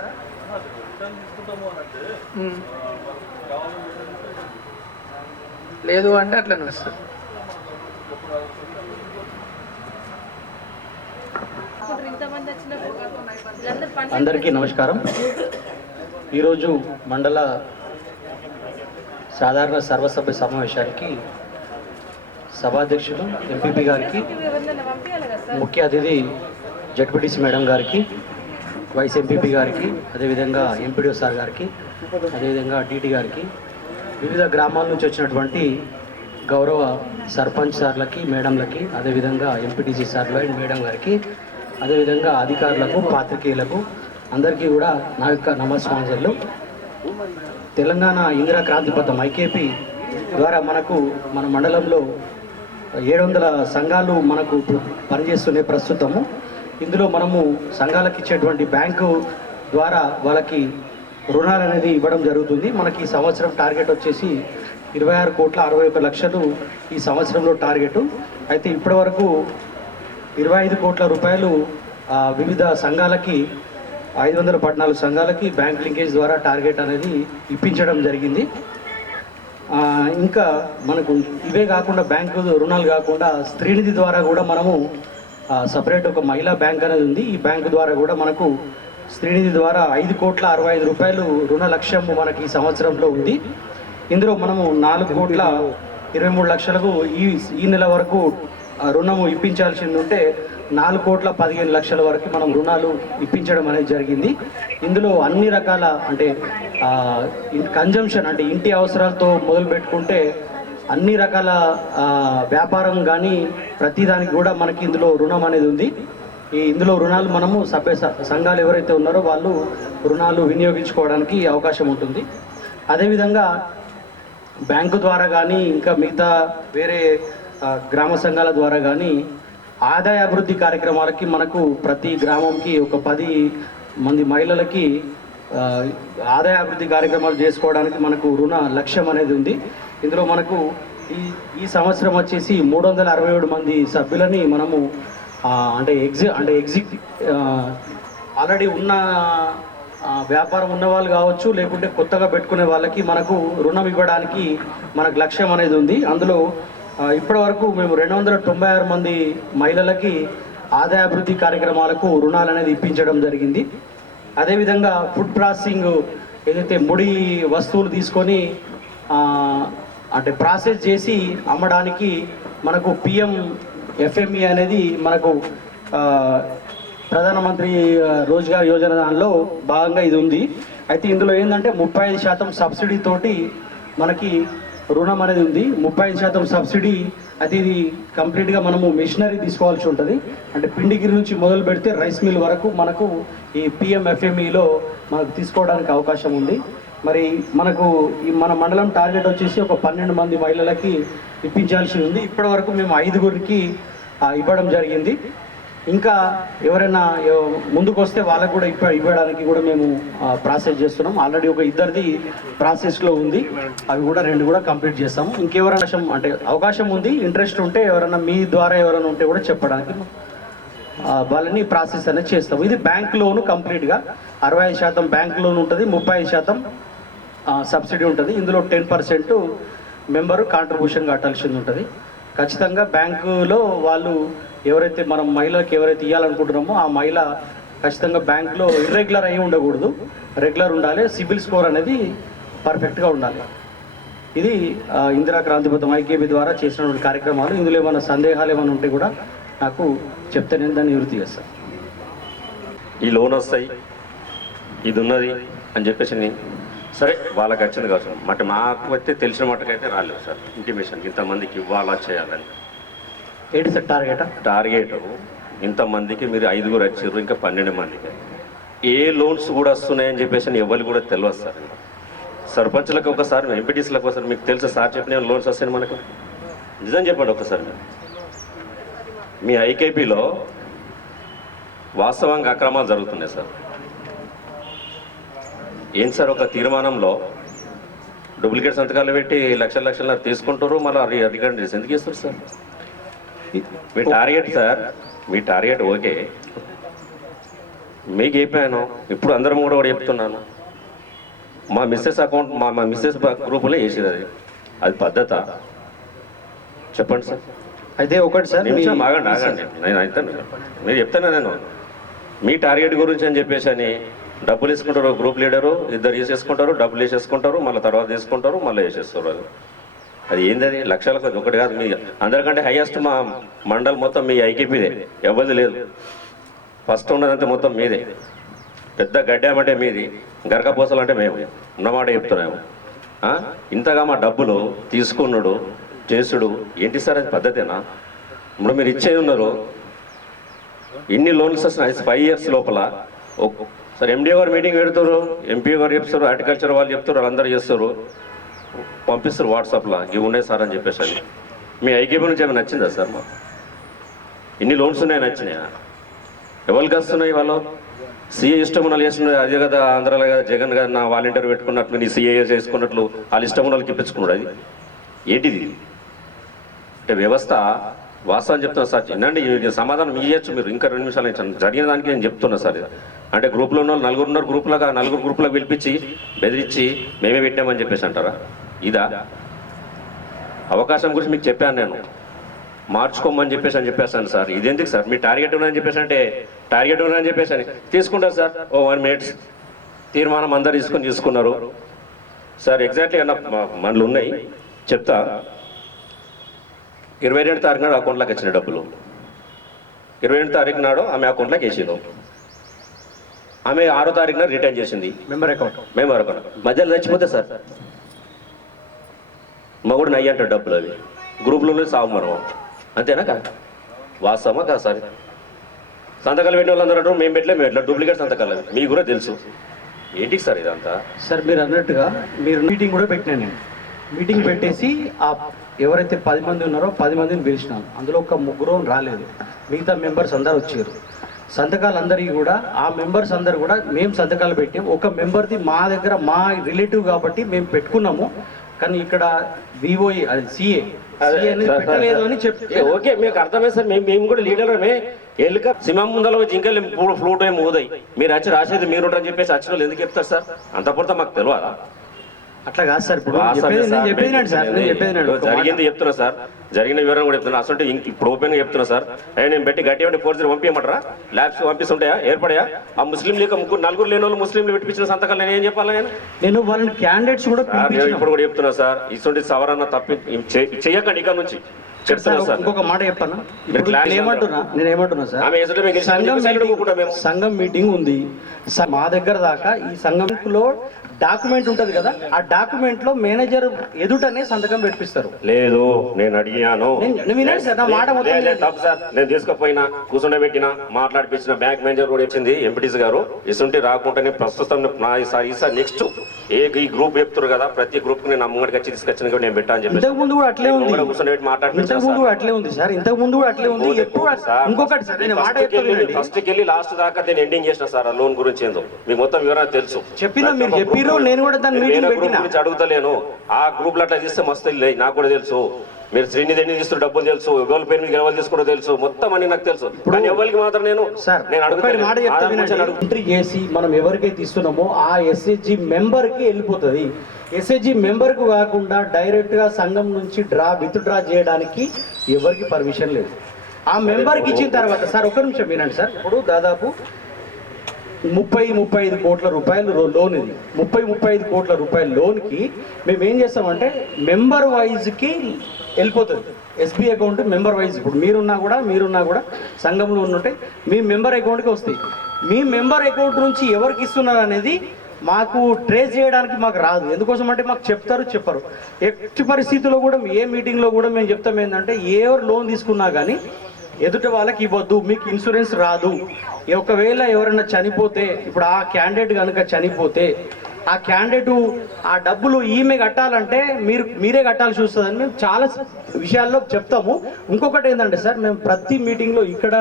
లేదు అంటే అట్లనే వస్తుంది. అందరికీ నమస్కారం. ఈరోజు మండల సాధారణ సర్వసభ్య సమావేశానికి సభాధ్యక్షులు ఎంపీపీ గారికి, ముఖ్య అతిథి జడ్పీటీసీ మేడం గారికి, వైస్ ఎంపీపీ గారికి, అదేవిధంగా ఎంపీడీఓ సార్ గారికి, అదేవిధంగా డీటీ గారికి, వివిధ గ్రామాల నుంచి వచ్చినటువంటి గౌరవ సర్పంచ్ సార్లకి, మేడంలకి, అదేవిధంగా ఎంపీటీసీ సార్లు అండ్ మేడం గారికి, అదేవిధంగా అధికారులకు, పాత్రికేయులకు అందరికీ కూడా నా యొక్క నమస్కారాలు. తెలంగాణ ఇందిరా క్రాంతి పథకం ఐకేపీ ద్వారా మనకు మన మండలంలో 700 సంఘాలు మనకు పనిచేస్తున్నాయి ప్రస్తుతము. ఇందులో మనము సంఘాలకు ఇచ్చేటువంటి బ్యాంకు ద్వారా వాళ్ళకి రుణాలు అనేది ఇవ్వడం జరుగుతుంది. మనకి ఈ సంవత్సరం టార్గెట్ వచ్చేసి 26,61,00,000 ఈ సంవత్సరంలో టార్గెట్. అయితే ఇప్పటి వరకు 25 కోట్ల రూపాయలు వివిధ సంఘాలకి 514 సంఘాలకి బ్యాంక్ లింకేజ్ ద్వారా టార్గెట్ అనేది ఇప్పించడం జరిగింది. ఇంకా మనకు ఇవే కాకుండా బ్యాంకు రుణాలు కాకుండా స్త్రీనిధి ద్వారా కూడా మనము సపరేట్ ఒక మహిళా బ్యాంక్ అనేది ఉంది. ఈ బ్యాంకు ద్వారా కూడా మనకు స్త్రీనిధి ద్వారా 5,65,00,000 రూపాయలు రుణ లక్ష్యం మనకి ఈ సంవత్సరంలో ఉంది. ఇందులో మనము 4,23,00,000కు ఈ నెల వరకు రుణము ఇప్పించాల్సింది ఉంటే 4,15,00,000 వరకు మనం రుణాలు ఇప్పించడం అనేది జరిగింది. ఇందులో అన్ని రకాల అంటే కన్జంప్షన్ అంటే ఇంటి అవసరాలతో మొదలు పెట్టుకుంటే అన్ని రకాల వ్యాపారం కానీ ప్రతిదానికి కూడా మనకి ఇందులో రుణం అనేది ఉంది. ఇందులో రుణాలు మనము సభ్య సంఘాలు ఎవరైతే ఉన్నారో వాళ్ళు రుణాలు వినియోగించుకోవడానికి అవకాశం ఉంటుంది. అదేవిధంగా బ్యాంకు ద్వారా కానీ ఇంకా మిగతా వేరే గ్రామ సంఘాల ద్వారా కానీ ఆదాయ అభివృద్ధి కార్యక్రమాలకి మనకు ప్రతి గ్రామంకి ఒక 10 మంది మహిళలకి ఆదాయ అభివృద్ధి కార్యక్రమాలు చేసుకోవడానికి మనకు రుణ లక్ష్యం అనేది ఉంది. ఇందులో మనకు ఈ సంవత్సరం వచ్చేసి 367 మంది సభ్యులని మనము అంటే ఆల్రెడీ ఉన్న వ్యాపారం ఉన్న వాళ్ళు కావచ్చు, లేకుంటే కొత్తగా పెట్టుకునే వాళ్ళకి మనకు రుణం ఇవ్వడానికి మనకు లక్ష్యం అనేది ఉంది. అందులో ఇప్పటి వరకు మేము 296 మంది మహిళలకి ఆదాయ అభివృద్ధి కార్యక్రమాలకు రుణాలు అనేది ఇప్పించడం జరిగింది. అదేవిధంగా ఫుడ్ ప్రాసెసింగ్ ఏదైతే ముడి వస్తువులు తీసుకొని అంటే ప్రాసెస్ చేసి అమ్మడానికి మనకు PMFME అనేది మనకు ప్రధానమంత్రి రోజ్గార్ యోజన దానిలో భాగంగా ఇది ఉంది. అయితే ఇందులో ఏంటంటే 35% సబ్సిడీ తోటి మనకి రుణం అనేది ఉంది. 35% సబ్సిడీ అది ఇది కంప్లీట్గా మనము మిషనరీ తీసుకోవాల్సి ఉంటుంది. అంటే పిండిగిరి నుంచి మొదలు పెడితే రైస్ మిల్ వరకు మనకు ఈ PMFMEలో మనకు తీసుకోవడానికి అవకాశం ఉంది. మరి మనకు మన మండలం టార్గెట్ వచ్చేసి ఒక 12 మంది మహిళలకి ఇప్పించాల్సి ఉంది. ఇప్పటి వరకు మేము 5గురికి ఇవ్వడం జరిగింది. ఇంకా ఎవరైనా ముందుకు వస్తే వాళ్ళకు కూడా ఇవ్వడానికి కూడా మేము ప్రాసెస్ చేస్తున్నాం. ఆల్రెడీ ఒక 2ది ప్రాసెస్లో ఉంది, అవి కూడా 2 కూడా కంప్లీట్ చేస్తాము. ఇంకెవరైనా అంటే అవకాశం ఉంది, ఇంట్రెస్ట్ ఉంటే ఎవరైనా మీ ద్వారా ఎవరైనా ఉంటే కూడా చెప్పడానికి వాళ్ళని ప్రాసెస్ అనేది చేస్తాము. ఇది బ్యాంక్ లోను కంప్లీట్గా 65% బ్యాంక్ లోన్ ఉంటుంది, 35% సబ్సిడీ ఉంటుంది. ఇందులో 10% మెంబరు కాంట్రిబ్యూషన్ కట్టాల్సింది ఉంటుంది. ఖచ్చితంగా బ్యాంకులో వాళ్ళు ఎవరైతే మనం మహిళలకు ఎవరైతే ఇవ్వాలనుకుంటున్నామో ఆ మహిళ ఖచ్చితంగా బ్యాంకులో ఇర్రెగ్యులర్ అయి ఉండకూడదు, రెగ్యులర్ ఉండాలి. సిబిల్ స్కోర్ అనేది పర్ఫెక్ట్గా ఉండాలి. ఇది ఇందిరా క్రాంతిపథం ఐకేబీ ద్వారా చేసినటువంటి కార్యక్రమాలు. ఇందులో ఏమైనా సందేహాలు ఏమైనా ఉంటే కూడా నాకు చెప్తే నేను దాన్ని నివృత్తి చేస్తాను. ఈ లోన్ వస్తాయి, ఇది ఉన్నది అని చెప్పేసి సరే వాళ్ళకి వచ్చింది కావచ్చు. బట్ మాకు అయితే తెలిసిన మటుకైతే రాలేదు సార్ ఇంటిమేషన్ ఇంతమందికి ఇవ్వాలా చేయాలని. ఏంటి సార్ టార్గెట్ ఇంతమందికి మీరు 5 వచ్చారు, ఇంకా 12 మందికి ఏ లోన్స్ కూడా వస్తున్నాయని చెప్పేసి ఎవరికి కూడా తెలియదు సార్. సర్పంచ్లకు ఒకసారి, ఎంపీటీసీలకు ఒకసారి మీకు తెలుసా సార్ చెప్పిన లోన్స్ వస్తాయని మనకు? నిజం చెప్పండి ఒకసారి. మీ ఐకేపీలో వాస్తవంగా అక్రమాలు జరుగుతున్నాయి సార్. ఏం సార్, ఒక తీర్మానంలో డూప్లికేట్ సంతకాలు పెట్టి లక్షల తీసుకుంటారు, మళ్ళీ రికార్డ్ చేసి ఎందుకు ఇస్తారు సార్? మీ టార్గెట్ సార్, మీ టార్గెట్ ఓకే, మీకు చెప్పాను, ఇప్పుడు అందరం కూడా చెప్తున్నాను. మా మిస్సెస్ అకౌంట్ మా మిస్సెస్ గ్రూపులో వేసేది అది పద్ధత చెప్పండి సార్. అయితే ఒకటి సార్ ఆగండి నేను అయితే మీరు చెప్తాను. నేను మీ టార్గెట్ గురించి అని చెప్పేసి అని డబ్బులు వేసుకుంటారు, గ్రూప్ లీడరు 2 వేసేసుకుంటారు, డబ్బులు వేసేసుకుంటారు, మళ్ళీ తర్వాత తీసుకుంటారు, మళ్ళీ వేసేస్తారు. అది ఏంది? అది లక్షలకు ఒకటి కాదు. మీ అందరికంటే హైయెస్ట్ మా మండల్ మొత్తం మీ ఐకేపీదే, ఎవరిది లేదు. ఫస్ట్ ఉన్నదంటే మొత్తం మీదే. పెద్ద గడ్డామంటే మీది, గరకపోసలు అంటే మేము ఉన్నమాట చెప్తున్నాము. ఇంతగా మా డబ్బులు తీసుకున్నాడు చేసుడు ఏంటి సార్? అది పద్ధతేనా? ఇప్పుడు మీరు ఇచ్చేది ఉన్నారు, ఇన్ని లోన్స్ వస్తున్నాయి 5 years లోపల. సార్ ఎండిఓ గారు మీటింగ్ పెడతారు, ఎంపీ గారు చెప్తారు, హార్టికల్చర్ వాళ్ళు చెప్తారు, వాళ్ళందరూ చేస్తారు, పంపిస్తారు వాట్సాప్లో ఇవి ఉన్నాయి సార్ అని చెప్పేసి అని. మీ ఐకేపీ నుంచి ఏమైనా నచ్చిందా సార్? మా ఇన్ని లోన్స్ ఉన్నాయి నచ్చినాయా? ఎవరికి వస్తున్నాయి? వాళ్ళు సీఏ ఇష్టం వాళ్ళు చేస్తున్నారు. అదే కదా ఆంధ్రాలో కదా జగన్ గారు నా వాలంటీర్ పెట్టుకున్నట్లు నీ సీఏ చేసుకున్నట్లు వాళ్ళు ఇష్టం వాళ్ళకి ఇప్పించుకున్నాడు. అది ఏంటిది అంటే వ్యవస్థ? వాస్తవం చెప్తున్నా సార్. వినండి, సమాధానం ఇవ్వచ్చు మీరు. ఇంకా 2 నిమిషాలు జరిగిన దానికి నేను చెప్తున్నా సార్. అంటే గ్రూప్లో ఉన్న వాళ్ళు 4 ఉన్నారు, గ్రూప్లో 4 గ్రూప్లకు పిలిపించి బెదిరించి మేమే పెట్టామని చెప్పేసి అంటారా? ఇదా అవకాశం గురించి మీకు చెప్పాను నేను, మార్చుకోమని చెప్పేసాను సార్. ఇదెందుకు సార్? మీ టార్గెట్ ఉన్నదని చెప్పేసి అంటే టార్గెట్ ఉన్నదని చెప్పేసి అని తీసుకుంటారు సార్. 1 minute తీర్మానం అందరు తీసుకున్నారు సార్. ఎగ్జాక్ట్లీ అన్న మనలు ఉన్నాయి చెప్తా. 22వ తారీఖు నాడు అకౌంట్లోకి వచ్చిన డబ్బులు 22వ తారీఖు నాడు ఆమె అకౌంట్లోకి వేసింది. ఆమె 6వ తారీఖున రిటర్న్ చేసింది మెంబర్ అకౌంట్. మధ్యలో చచ్చిపోతే సార్ మగుడు నయ్యి అంటాడు డబ్బులు. అవి గ్రూప్లో సాగు మనం అంతేనా కాదు? వాస్తవమా కాదు సార్? సంతకాలు పెట్టిన వాళ్ళందరూ అంటారు మేము పెట్టలే, మేము ఎట్లా డూప్లికేట్ సంతకాలు అవి మీకు కూడా తెలుసు. ఏంటికి సార్ ఇదంతా? సార్ మీరు అన్నట్టుగా మీరు మీటింగ్ కూడా పెట్టినా, నేను మీటింగ్ పెట్టేసి ఆ ఎవరైతే 10 మంది ఉన్నారో 10 మందిని పిలిచినాను. అందులో ఒక 3 రాలేదు, మిగతా మెంబర్స్ అందరు వచ్చారు. సంతకాలు అందరికీ కూడా ఆ మెంబర్స్ అందరు కూడా మేము సంతకాలు పెట్టాం. ఒక మెంబర్ది మా దగ్గర మా రిలేటివ్ కాబట్టి మేము పెట్టుకున్నాము, కానీ ఇక్కడ విఓఈ అది సిఏ పెట్టలేదు అని చెప్పి ఓకే మీకు అర్థమే సార్. మేము కూడా లీడరమే. ఎల్లుక సింహం ముందర వచ్చి ఇంకా ఫ్లూట్ ఏమి ఊదాయి, మీరు వచ్చి రాసేది మీరు అని చెప్పేసి వచ్చిన వాళ్ళు ఎందుకు చెప్తారు సార్? అంత పొడితే మాకు తెలియదా? అట్లా కాదు సార్. ఇప్పుడు జరిగింది చెప్తున్నా సార్, జరిగిన వివరణ కూడా చెప్తున్నా. అసలు ఇప్పుడు ఓపెన్గా చెప్తున్నా సార్. నేను పెట్టి గట్టి 4 పంపించమంటారా? ల్యాబ్స్ పంపిస్తుంటాయా? ఏర్పడాయా? ఆ ముస్లిం లీగ్ 4 లేని వాళ్ళు ముస్లింలు పెట్టించిన సంతకాలు నేను ఏం చెప్పాలి? నేను వాళ్ళని క్యాండిడేట్స్ కూడా ఇప్పుడు కూడా చెప్తున్నా సార్. ఇటువంటి సవరణ తప్పి చెయ్యకండి ఇక నుంచి చెప్తున్నా సార్. ఇంకొక మాట చెప్పాను. నేను ఏమంటున్నా సార్, సంఘం మీటింగ్ ఉంది మా దగ్గర దాకా. ఈ సంఘంలో డాక్యుమెంట్ ఉంటుంది కదా, ఆ డాక్యుమెంట్ లో మేనేజర్ ఎదుటనే సంతకం పెట్టిస్తారు. లేదు నేను అడిగాను తప్పు సార్. నేను తీసుకుపోయినా కూర్చుండే పెట్టినా మాట్లాడిపించిన బ్యాంక్ మేనేజర్ కూడా వచ్చింది ఎంపీటీసీ గారు. ఇసుంటి రాకుండానే ప్రస్తుతం ఈసారి నెక్స్ట్ ఈ గ్రూప్ చెప్తారు కదా, ప్రతి గ్రూప్ నేను అమ్మగడికి వచ్చి తీసుకొచ్చిన కూడా నేను పెట్టాను చెప్పి. ఇంతకు ముందు కూడా అట్లే ఉంది, కూర్చొని పెట్టి ఇంతకు ముందు కూడా అట్లే ఉంది సార్. ఇంతకు ముందు కూడా అట్లే ఉంది. ఇంకొకటి సార్, నేను మాట ఫస్ట్కి వెళ్ళి లాస్ట్ దాకా నేను ఎండింగ్ చేసిన సార్. ఆ లోన్ గురించి ఏందో మీకు మొత్తం వివరణ తెలుసు. చెప్పినా మీరు చెప్పిరో, నేను కూడా దాన్ని మీటింగ్ పెట్టినా గురించి అడుగుతలేను. ఆ గ్రూప్ లో అట్లా తీస్తే మస్తు నాకు కూడా తెలుసు. మీరు శ్రీనిధి ఎన్ని తీసుకున్న డబ్బులు తెలుసు, ఎవరి పేరు మీద ఎవరు తీసుకున్నా తెలుసు, మొత్తం అన్ని నాకు తెలుసు. కానీ ఎవరికి మాత్రం నేను మాట ఎంట్రీ చేసి మనం ఎవరికైతే ఇస్తున్నామో ఆ ఎస్హెచ్జి మెంబర్కి వెళ్ళిపోతుంది. ఎస్హెచ్జి మెంబర్కు కాకుండా డైరెక్ట్గా సంఘం నుంచి విత్ డ్రా చేయడానికి ఎవరికి పర్మిషన్ లేదు. ఆ మెంబర్కి ఇచ్చిన తర్వాత సార్ ఒక్క నిమిషం వినండి సార్. ఇప్పుడు దాదాపు 30-35 కోట్ల రూపాయలు లోన్, ఇది 30-35 కోట్ల రూపాయల లోన్కి మేము ఏం చేస్తామంటే మెంబర్ వైజ్కి వెళ్ళిపోతుంది. SB account member wise. ఇప్పుడు మీరున్నా కూడా సంఘంలో ఉంటే మీ మెంబర్ అకౌంట్కి వస్తాయి. మీ మెంబర్ అకౌంట్ నుంచి ఎవరికి ఇస్తున్నారు అనేది మాకు ట్రేస్ చేయడానికి మాకు రాదు. ఎందుకోసం అంటే మాకు చెప్పరు. ఎట్టి పరిస్థితుల్లో కూడా ఏ మీటింగ్లో కూడా మేము చెప్తాం ఏంటంటే ఎవరు లోన్ తీసుకున్నా కానీ ఎదుట వాళ్ళకి ఇవ్వద్దు, మీకు ఇన్సూరెన్స్ రాదు. ఒకవేళ ఎవరైనా చనిపోతే, ఇప్పుడు ఆ క్యాండిడేట్ కనుక చనిపోతే ఆ క్యాండిడేట్ ఆ డబ్బులు ఈమె కట్టాలంటే మీరే కట్టాల్సి వస్తుందని మేము చాలా విషయాల్లో చెప్తాము. ఇంకొకటి ఏంటంటే సార్, మేము ప్రతి మీటింగ్లో ఇక్కడ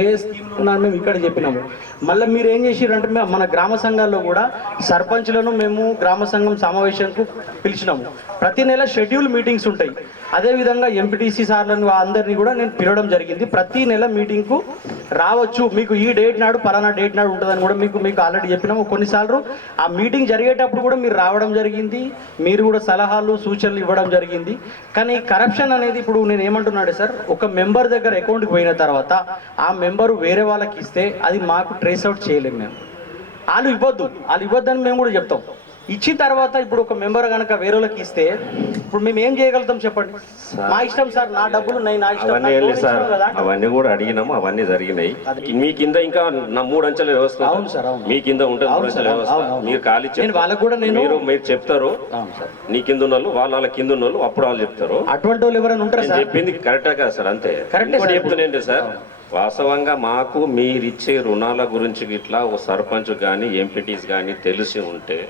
ఏ స్కీమ్ ఉన్నా మేము ఇక్కడ చెప్పినాము. మళ్ళీ మీరు ఏం చేసిరంటే మన గ్రామ సంఘాల్లో కూడా సర్పంచ్లను మేము గ్రామ సంఘం సమావేశానికి పిలిచినాము. ప్రతి నెల షెడ్యూల్ మీటింగ్స్ ఉంటాయి. అదేవిధంగా ఎంపీటీసీ సార్లను అందరినీ కూడా నేను పిలవడం జరిగింది. ప్రతి నెల మీటింగ్కు రావచ్చు, మీకు ఈ డేట్ నాడు పలానా డేట్ నాడు ఉంటుందని కూడా మీకు ఆల్రెడీ చెప్పినాము. కొన్నిసార్లు ఆ మీటింగ్ జరిగేటప్పుడు కూడా మీరు రావడం జరిగింది, మీరు కూడా సలహాలు సూచనలు ఇవ్వడం జరిగింది. కానీ కరప్షన్ అనేది ఇప్పుడు నేను ఏమంటున్నాడు సార్, ఒక మెంబర్ దగ్గర అకౌంట్కి పోయిన తర్వాత ఆ మెంబరు వేరే వాళ్ళకి ఇస్తే అది మాకు ట్రేస్ అవుట్ చేయలేము. మేము వాళ్ళు ఇవ్వద్దని మేము కూడా చెప్తాం. ఇచ్చిన తర్వాత ఇప్పుడు ఒక మెంబర్ కనుక వేరే వాళ్ళకి ఇస్తే ఇప్పుడు మేము ఏం చేయగలుగుతాం చెప్పండి? మా ఇష్టం సార్, నా డబ్బులు నా ఇష్టం. అవన్నీ కూడా అడిగినాము, అవన్నీ జరిగినాయి. మీ కింద ఇంకా నా 3 అంచెల వ్యవస్థ. అవును సార్, మీ కింద ఉంటుంది 3 అంచెల వ్యవస్థ. మీరు ఖాళీ వాళ్ళకు కూడా మీరు చెప్తారు, నీ కింద ఉన్న వాళ్ళు వాళ్ళ కింద ఉన్న వాళ్ళు అప్పుడు వాళ్ళు చెప్తారు. అటువంటి వాళ్ళు ఎవరైనా ఉంటారు? చెప్పింది కరెక్టే కదా సార్, అంతే. ఇంకోటి చెప్తున్నాండి సార్, వాస్తవంగా మాకు మీరిచ్చే రుణాల గురించి ఇట్లా ఓ సర్పంచ్ కానీ ఎంపీటీస్ కానీ తెలిసి ఉంటే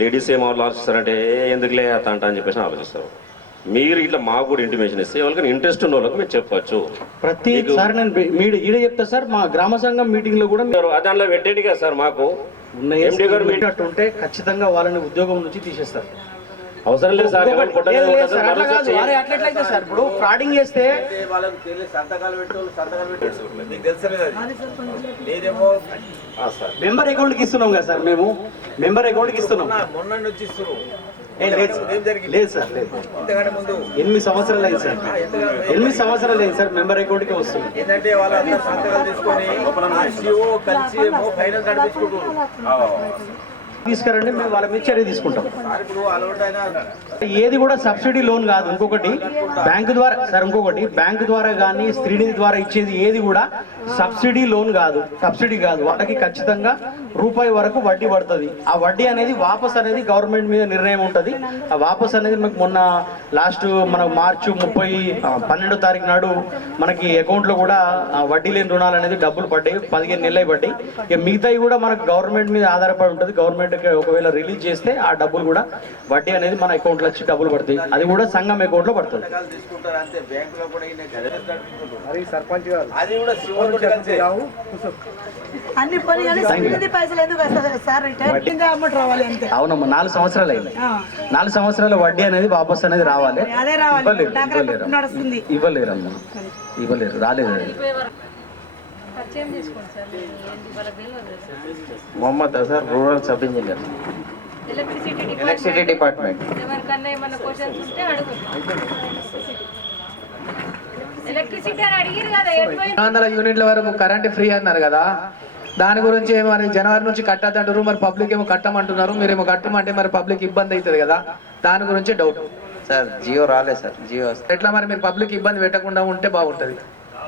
లేడీస్ ఏం ఆలోచిస్తారంటే ఎందుకులే అంట అని చెప్పేసి ఆలోచిస్తారు. మీరు ఇట్లా మాకు కూడా ఇంటిమేషన్ ఇస్తే ఎవరికైనా ఇంట్రెస్ట్ ఉన్న వాళ్ళకి మేము చెప్పచ్చు. ప్రతిసారి నేను ఈడ చెప్తా సార్, మా గ్రామ సంఘం మీటింగ్ లో కూడా దాంట్లో పెట్టండి కదా సార్. మాకు ఎండి గారు మీట్ ఉంటే ఖచ్చితంగా వాళ్ళని ఉద్యోగం నుంచి తీసేస్తారు. అవసరం లేదు సార్. అట్లయితే సార్ ఇప్పుడు ఫ్రాడింగ్ చేస్తే మెంబర్ అకౌంట్కి ఇస్తున్నాం కదా సార్, మేము మెంబర్ అకౌంట్కి ఇస్తున్నాం. లేదు సార్, లేదు. 8 సంవత్సరాలు అయింది సార్, 8 సంవత్సరాలు అయింది సార్ మెంబర్ అకౌంట్కి వస్తుంది. ఏంటంటే వాళ్ళందరూ సంతకాలు తీసుకొని కలిసి ఫైనల్ నడిపించుకుంటున్నారు. తీసుకురండి, మేము వాళ్ళ మీద చర్య తీసుకుంటాం. ఏది కూడా సబ్సిడీ లోన్ కాదు. ఇంకొకటి బ్యాంకు ద్వారా సార్, ఇంకొకటి బ్యాంకు ద్వారా కానీ శ్రీనిధి ద్వారా ఇచ్చేది ఏది కూడా సబ్సిడీ లోన్ కాదు, సబ్సిడీ కాదు. వాళ్ళకి ఖచ్చితంగా రూపాయి వరకు వడ్డీ పడుతుంది. ఆ వడ్డీ అనేది వాపస్ అనేది గవర్నమెంట్ మీద నిర్ణయం ఉంటుంది. ఆ వాపస్ అనేది మనకు మొన్న లాస్ట్ మన మార్చి 12వ తారీఖు నాడు మనకి అకౌంట్లో కూడా వడ్డీ లేని రుణాలు అనేది డబ్బులు పడ్డాయి, 15 నెలలు పడ్డాయి. ఇక మిగతాయి కూడా మనకు గవర్నమెంట్ మీద ఆధారపడి ఉంటుంది. గవర్నమెంట్ ఒకవేళ రిలీజ్ చేస్తే ఆ డబ్బులు కూడా వడ్డీ అనేది మన అకౌంట్లో వచ్చి డబ్బులు పడతాయి. అది కూడా సంఘం అకౌంట్లో పడుతుంది. అవునమ్మా, 4 సంవత్సరాలు అయింది. 4 సంవత్సరాల వడ్డీ అనేది వాపస్ అనేది రావాలి. ఇవ్వలేరమ్మా, ఇవ్వలేరు, రాలేదు. Mohammed Azhar, rural sub engineer, electricity department. యూనిట్ల వరకు కరెంట్ ఫ్రీ అన్నారు కదా, దాని గురించి మరి జనవరి నుంచి కట్టద్దంటారు. మరి పబ్లిక్ ఏమో కట్టమంటున్నారు, మీరేమో కట్టమంటే మరి పబ్లిక్ ఇబ్బంది అవుతుంది కదా, దాని గురించి డౌట్. సార్ జియో రాలేదు సార్, జియో ఎట్లా మరి మీరు పబ్లిక్ ఇబ్బంది పెట్టకుండా ఉంటే బాగుంటుంది.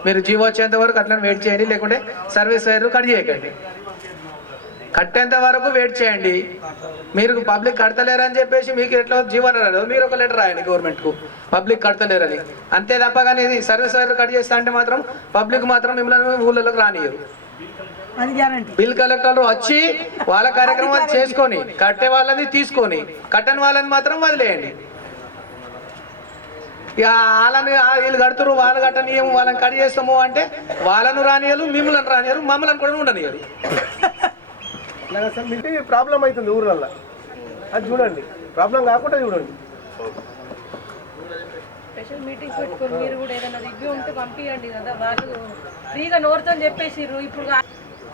మీరు జియో వచ్చేంత వరకు అట్లా వెయిట్ చేయండి, లేకుంటే సర్వీస్ వైర్ కట్ చేయకండి. కట్టేంత వరకు వెయిట్ చేయండి. మీరు పబ్లిక్ కడతలేరని చెప్పేసి మీకు ఎట్లా జీవో రాదు, మీరు ఒక లెటర్ రాయండి గవర్నమెంట్కు పబ్లిక్ కడతలేరని. అంతే తప్ప కానీ ఇది సర్వీస్ వైర్ కట్ చేస్తా అంటే మాత్రం పబ్లిక్ మాత్రం మిమ్మల్ని ఊళ్ళలోకి రానియరు. బిల్ కలెక్టర్ వచ్చి వాళ్ళ కార్యక్రమాలు చేసుకొని కట్టే వాళ్ళని తీసుకొని కట్టని వాళ్ళని మాత్రం వదిలేయండి. ఇక వాళ్ళని వీళ్ళు కడుతురు, వాళ్ళు కట్టనీయము, వాళ్ళని కట్ చేస్తాము అంటే వాళ్ళను రానియరు, మిమ్మల్ని రానియరు, మమ్మల్ని కూడా ఉండనియరు. అలాగే సార్, మీకు ప్రాబ్లం అవుతుంది ఊర్లల్లో, అది చూడండి. ప్రాబ్లం కాకుండా చూడండి. స్పెషల్ మీటింగ్స్ పెట్టుకొని మీరు కూడా ఏదైనా రివ్యూ ఉంటే పంపించండి కదా. వాళ్ళు ఫ్రీగా నోరుతో చెప్పేసిర్రు, ఇప్పుడు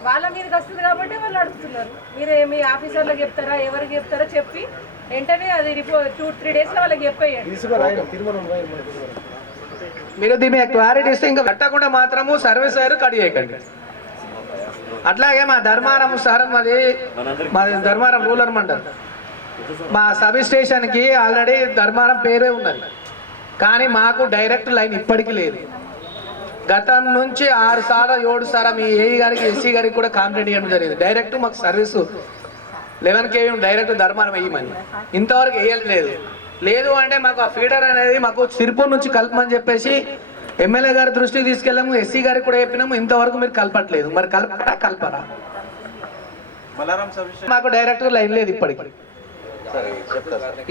వాళ్ళ మీదకి వస్తుంది కాబట్టి వాళ్ళు అడుగుతున్నారు. మీరే మీ ఆఫీసర్లకు చెప్తారా, ఎవరికి చెప్తారా చెప్పి వెంటనే అది 2-3 డేస్లో వాళ్ళకి చెప్పేయండి. మీరు దీని మీద క్లారిటీ ఇస్తే ఇంకా కట్టకుండా మాత్రము సర్వీస్ వైర్ కట్ చేయకండి. అట్లాగే మా ధర్మారం సార్, మాది ధర్మారం రూరల్ మండల్. మా సబ్ స్టేషన్కి ఆల్రెడీ ధర్మారం పేరే ఉన్నది, కానీ మాకు డైరెక్ట్ లైన్ ఇప్పటికీ లేదు. గతం నుంచి 6 సార్లు 7 సార్లు మీ ఏఈ గారికి ఎస్సీ గారికి కూడా కంప్లైంట్ ఇవ్వడం జరిగింది. డైరెక్ట్ మాకు సర్వీసు 11 kV డైరెక్ట్ ధర్మారం వేయమని, ఇంతవరకు వేయలేదు. లేదు అంటే మాకు ఆ ఫీడర్ అనేది మాకు సిరిపూర్ నుంచి కలపమని చెప్పేసి ఎమ్మెల్యే గారి దృష్టికి తీసుకెళ్ళాము, ఎస్సీ గారికి కూడా చెప్పినాము. ఇంతవరకు మీరు కలపట్లేదు. మరి కలపరా? మాకు డైరెక్ట్ లైన్ లేదు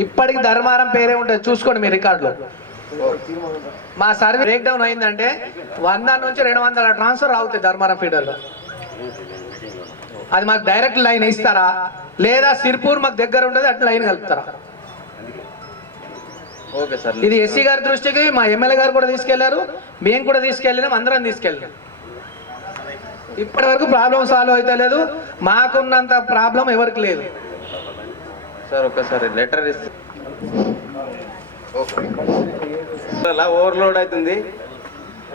ఇప్పటికి ధర్మారం పేరే ఉంటుంది, చూసుకోండి మీ రికార్డులో. మా సర్వీస్ బ్రేక్ డౌన్ అయిందంటే 100 నుంచి 200 ట్రాన్స్ఫర్ అవుతాయి ధర్మారం ఫీడర్లో. అది మాకు డైరెక్ట్ లైన్ ఇస్తారా, లేదా సిరిపూర్ మాకు దగ్గర ఉంటుంది అట్లా లైన్ కలుపుతారా? Okay sir. ఇది ఎస్సీ గారి దృష్టికి మా ఎమ్మెల్యే గారు కూడా తీసుకెళ్లారు, మేము కూడా తీసుకెళ్ళినాం, అందరం తీసుకెళ్ళినాం. ఇప్పటి వరకు ప్రాబ్లం సాల్వ్ అయితే లేదు. మాకున్నంత ప్రాబ్లం ఎవరికి లేదు సార్. ఒకసారి లెటర్ ఇస్తే ఓవర్లోడ్ అవుతుంది.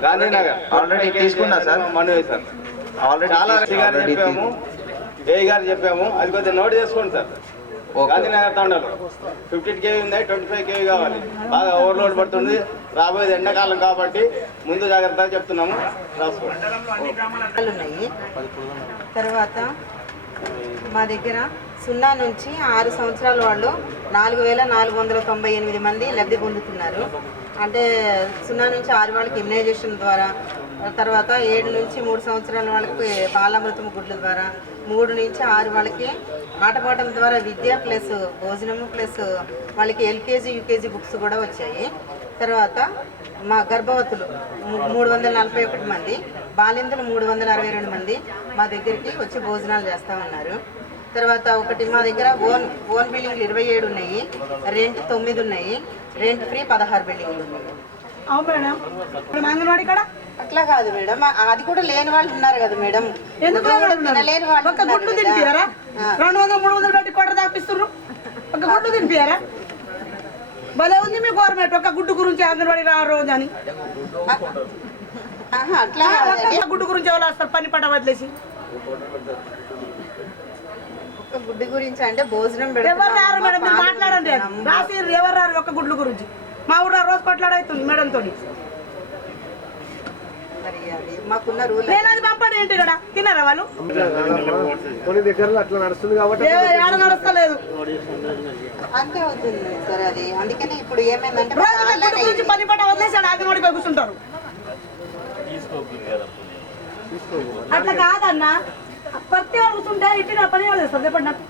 గాంధీనగర్ ఆల్రెడీ తీసుకున్నా సార్, మనవి సార్. ఆల్రెడీ చాలా చెప్పాము, ఏఈ గారు చెప్పాము, అది కొద్దిగా నోట్ చేసుకోండి సార్. గాంధీనగర్ తండలో 50 kV ఉంది, 25 kV కావాలి. బాగా ఓవర్లోడ్ పడుతుంది. రాబోయేది ఎండాకాలం కాబట్టి ముందు జాగ్రత్తగా చెప్తున్నాము, రాసుకోండి. తర్వాత మా దగ్గర 0 నుంచి 6 సంవత్సరాల వాళ్ళు 4498 మంది లబ్ధి పొందుతున్నారు. అంటే 0 నుంచి 6 వాళ్ళకి ఇమ్యునైజేషన్ ద్వారా, తర్వాత 7 నుంచి 3 సంవత్సరాల వాళ్ళకి బాలామృతం గుడ్ల ద్వారా, 3 నుంచి 6 వాళ్ళకి ఆటపాటల ద్వారా విద్య ప్లస్ భోజనము ప్లస్ వాళ్ళకి ఎల్కేజీ యూకేజీ బుక్స్ కూడా వచ్చాయి. తర్వాత మా గర్భవతులు 341 మంది, బాలింతలు 362 మంది మా దగ్గరికి వచ్చి భోజనాలు చేస్తూ ఉన్నారు. తర్వాత ఒకటి మా దగ్గర ఓన్ బిల్డింగ్లు 27 ఉన్నాయి, రెంట్ 9 ఉన్నాయి, రెంట్ ఫ్రీ 16 బిల్డింగ్లు ఉన్నాయి. అంగన్వాడీ కాడ అట్లా కాదు మేడం, అది కూడా లేని వాళ్ళు ఉన్నారు కదా మేడం. ఎందుకు లేని వాళ్ళు ఒక గుడ్డు తినిపియారా? 200-300 పెట్టి కొట్ట దాపిస్తున్నారు, ఒక గుడ్డు తినిపియారా? భలే ఉంది మీ గవర్నమెంట్, ఒక గుడ్డు గురించి అంగన్వాడీ రోజు అని. అట్లా గుడ్డు గురించి ఎవరు వస్తారు పని పట్ట వదిలేసి? ఒక గుడ్డు గురించి అంటే భోజనం ఎవరు రారు మేడం, మీరు మాట్లాడండి. రాసి ఎవరు రారు ఒక్క గుడ్ల గురించి? మా ఊళ్ళో రోజు కొట్లాడవుతుంది మేడంతో. మాకున్న రూల్ నేనది పంపండి ఏంటి ఇక్కడ తిన్నారా వాళ్ళు? కొన్ని దగ్గరలో అట్లా నడుస్తుంది కాబట్టి ఏడ నడుస్తలేదు, అంతే అవుతుంది సార్. అది అందుకని ఇప్పుడు ఏమైందంటే గురించి పని పట్ట వదిలేసాడు ఆగినోడి పోయి కూర్చుంటారు. అట్లా కాదన్నా, ప్రతి వాళ్ళు కూర్చుంటే ఇట్లా పని వాళ్ళు చేస్తారు చెప్పండి నాకు.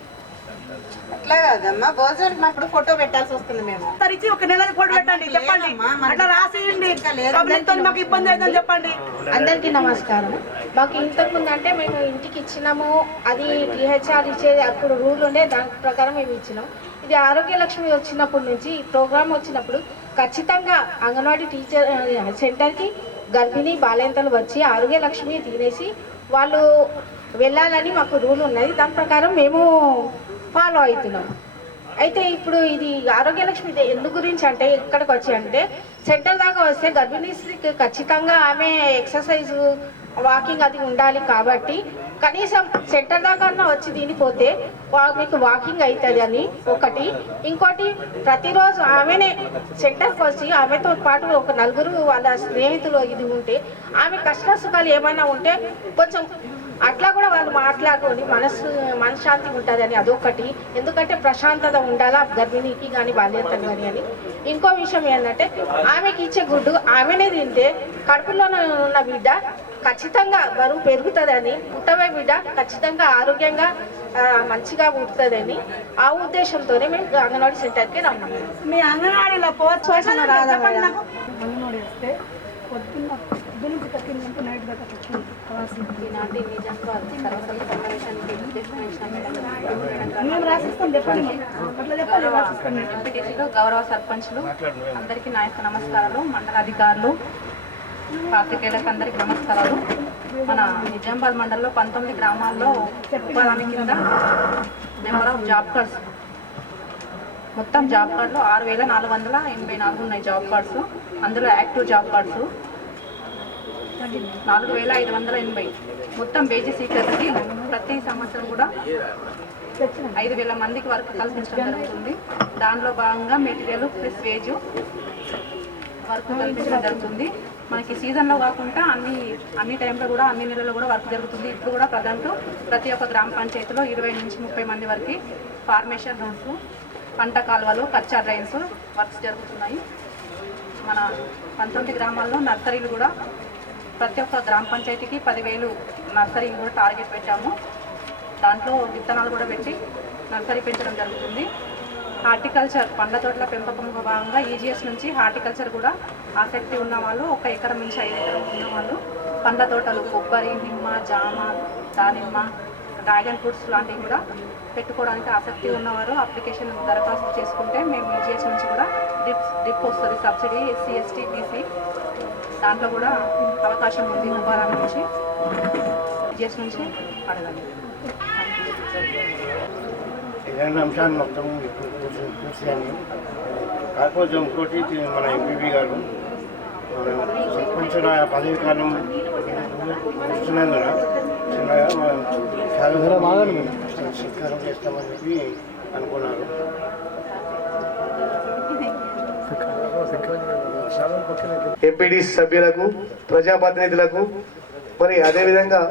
అట్లా కాదమ్మా, భోజనానికి మాప్పుడు ఫోటో పెట్టాల్సి వస్తుంది. మేము ఇచ్చి ఒక నెలకి ఫోటో పెట్టండి చెప్పండి, అట్లా రాసేయండి. మాకు ఇబ్బంది అవుతుందని చెప్పండి. అందరికీ నమస్కారం. మాకు ఇంతకుముందు అంటే మేము ఇంటికి ఇచ్చినాము, అది టీహెచ్ఆర్ ఇచ్చేది అప్పుడు రూల్ ఉండే, దాని ప్రకారం మేము ఇచ్చినాం. ఇది ఆరోగ్య లక్ష్మి వచ్చినప్పటి నుంచి ఈ ప్రోగ్రామ్ వచ్చినప్పుడు ఖచ్చితంగా అంగన్వాడీ టీచర్ సెంటర్కి గర్భిణీ బాలింతలు వచ్చి ఆరోగ్య లక్ష్మి తినేసి వాళ్ళు వెళ్ళాలని మాకు రూల్ ఉన్నది. దాని ప్రకారం మేము ఫాలో అవుతున్నాం. అయితే ఇప్పుడు ఇది ఆరోగ్య లక్ష్మి ఎందు గురించి అంటే ఇక్కడికి వచ్చి అంటే సెంటర్ దాకా వస్తే గర్భిణీ స్త్రీకి ఖచ్చితంగా ఆమె ఎక్సర్సైజు వాకింగ్ అది ఉండాలి. కాబట్టి కనీసం సెంటర్ దాకా వచ్చి తినిపోతే మీకు వాకింగ్ అవుతుంది అని ఒకటి. ఇంకోటి ప్రతిరోజు ఆమెనే సెంటర్కి వచ్చి ఆమెతో పాటు ఒక 4 వాళ్ళ స్నేహితులు ఇది ఉంటే ఆమె కష్ట సుఖాలు ఏమైనా ఉంటే కొంచెం అట్లా కూడా వాళ్ళు మాట్లాడుకొని మనశ్శాంతి ఉంటుంది అని అదొకటి. ఎందుకంటే ప్రశాంతత ఉండాలా గర్భిణీకి కానీ బాల్యతకు కానీ అని. ఇంకో విషయం ఏంటంటే ఆమెకి ఇచ్చే గుడ్డు ఆమెనే తింటే కడుపులో ఉన్న బిడ్డ ఖచ్చితంగా బరువు పెరుగుతుందని, పుట్టబోయే బిడ్డ ఖచ్చితంగా ఆరోగ్యంగా మంచిగా పుడుతుందని ఆ ఉద్దేశంతోనే మేము అంగన్వాడీ సెంటర్కి రమ్మన్నాం. మీ అంగన్వాడీలో పోవచ్చు అంగన్వాడీ వస్తే పొద్దున్న నుంచి తగ్గిందంటే నైట్ దాకా ఈనాటి నిజామాబాద్ సర్వసభ్య సమావేశానికి మేము రాసిస్తాం, చెప్పండి. అట్లా చెప్పండి, రాసిస్తాం. ఎంపీటీసీలో గౌరవ సర్పంచ్లు అందరికీ నా యొక్క నమస్కారాలు. మండల అధికారులు, పాత్రికేయులకు అందరికీ నమస్కారాలు. మన నిజామాబాద్ మండలంలో 19 గ్రామాల్లో ఉపాధి కింద నెంబర్ ఆఫ్ జాబ్ కార్డ్స్, మొత్తం జాబ్ కార్డులు 6484 ఉన్నాయి జాబ్ కార్డ్స్. అందులో యాక్టివ్ జాబ్ కార్డ్స్ 4580. మొత్తం బేజీ సీకర్స్కి ప్రతి సంవత్సరం కూడా 5000 మందికి వర్క్ కల్పించడం జరుగుతుంది. దానిలో భాగంగా మెటీరియల్ ప్లస్ వేజ్ వర్క్ కల్పించడం జరుగుతుంది. మనకి సీజన్లో కాకుండా అన్ని టైంలో కూడా అన్ని నెలల్లో కూడా వర్క్ జరుగుతుంది. ఇప్పుడు కూడా ప్రతి ఒక్క గ్రామ పంచాయతీలో 20 నుంచి 30 మంది వరకు ఫార్మేషన్ రోడ్స్, పంట కాలువలు, కచ్చా డ్రైన్స్ వర్క్స్ జరుగుతున్నాయి. మన 19 గ్రామాల్లో నర్సరీలు కూడా ప్రతి ఒక్క గ్రామ పంచాయతీకి 10,000 నర్సరీలు కూడా టార్గెట్ పెట్టాము. దాంట్లో విత్తనాలు కూడా పెట్టి నర్సరీ పెంచడం జరుగుతుంది. హార్టికల్చర్ పండ్ల తోటల పెంపకంలో భాగంగా ఈజీఎస్ నుంచి హార్టికల్చర్ కూడా ఆసక్తి ఉన్న వాళ్ళు 1 ఎకరం నుంచి 5 ఎకరం ఉన్న వాళ్ళు పండ్ల తోటలు కొబ్బరి, నిమ్మ, జామ, దానిమ్మ, డ్రాగన్ ఫ్రూట్స్ లాంటివి కూడా పెట్టుకోవడానికి ఆసక్తి ఉన్నవారు అప్లికేషన్ దరఖాస్తు చేసుకుంటే మేము ఈజీఎస్ నుంచి కూడా డ్రిప్ వస్తుంది సబ్సిడీ, SC, ST, BC దాంట్లో కూడా అవకాశం ఉంది. ఉపాధి నుంచి ఈజీఎస్ నుంచి అడగండి. ఇలాంటి అంశాన్ని మొత్తం పూర్తిగానే కాకపోతే ఇంకోటి మన ఎంపీపీ గారు సర్పంచ్ పదవి కాలం వస్తున్నందున చిన్నగా సత్కారం చేస్తామని చెప్పి అనుకున్నారు. ఎంపీడీ సభ్యులకు, ప్రజాప్రతినిధులకు, మరి అదేవిధంగా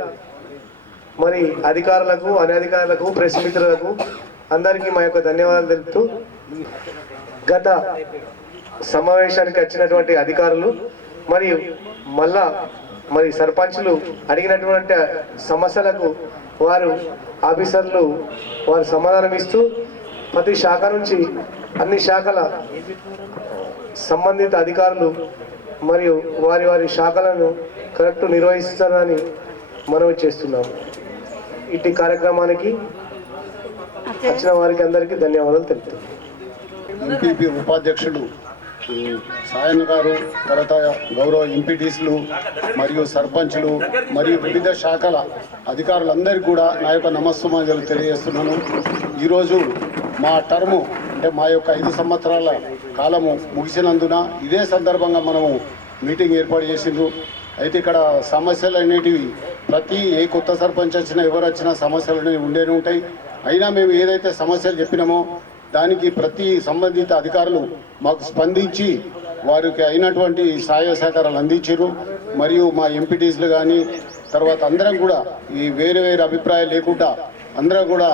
మరి అధికారులకు, అనధికారులకు, ప్రెస్ మిత్రులకు అందరికీ మా యొక్క ధన్యవాదాలు తెలుపుతూ, గత సమావేశానికి వచ్చినటువంటి అధికారులు మరియు మళ్ళా మరి సర్పంచులు అడిగినటువంటి సమస్యలకు ఆఫీసర్లు వారు సమాధానం ఇస్తూ ప్రతి శాఖ నుంచి అన్ని శాఖల సంబంధిత అధికారులు మరియు వారి శాఖలను కరెక్ట్ నిర్వహిస్తారని మనవి చేస్తున్నాము. ఇట్టి కార్యక్రమానికి వచ్చిన వారికి అందరికీ ధన్యవాదాలు తెలుపుతున్నాం. ఎంపీపీ ఉపాధ్యక్షులు సాయన్న గారు, తర్వాత గౌరవ ఎంపీటీసీలు మరియు సర్పంచులు మరియు వివిధ శాఖల అధికారులందరికీ కూడా నా యొక్క నమస్సుమాంజలు తెలియజేస్తున్నాను. ఈరోజు మా టర్ము అంటే మా యొక్క 5 సంవత్సరాల కాలము ముగిసినందున ఇదే సందర్భంగా మనము మీటింగ్ ఏర్పాటు చేసిండ్రు. అయితే ఇక్కడ సమస్యలు అనేటివి ఏ కొత్త సర్పంచ్ వచ్చినా ఎవరు వచ్చినా సమస్యలు అనేవి ఉండేనే ఉంటాయి. అయినా మేము ఏదైతే సమస్యలు చెప్పినామో దానికి ప్రతి సంబంధిత అధికారులు మాకు స్పందించి వారికి అయినటువంటి సహాయ సహకారాలు అందించారు. మరియు మా ఎంపీటీసీలు కానీ తర్వాత అందరం కూడా ఈ వేరే అభిప్రాయాలు లేకుండా అందరం కూడా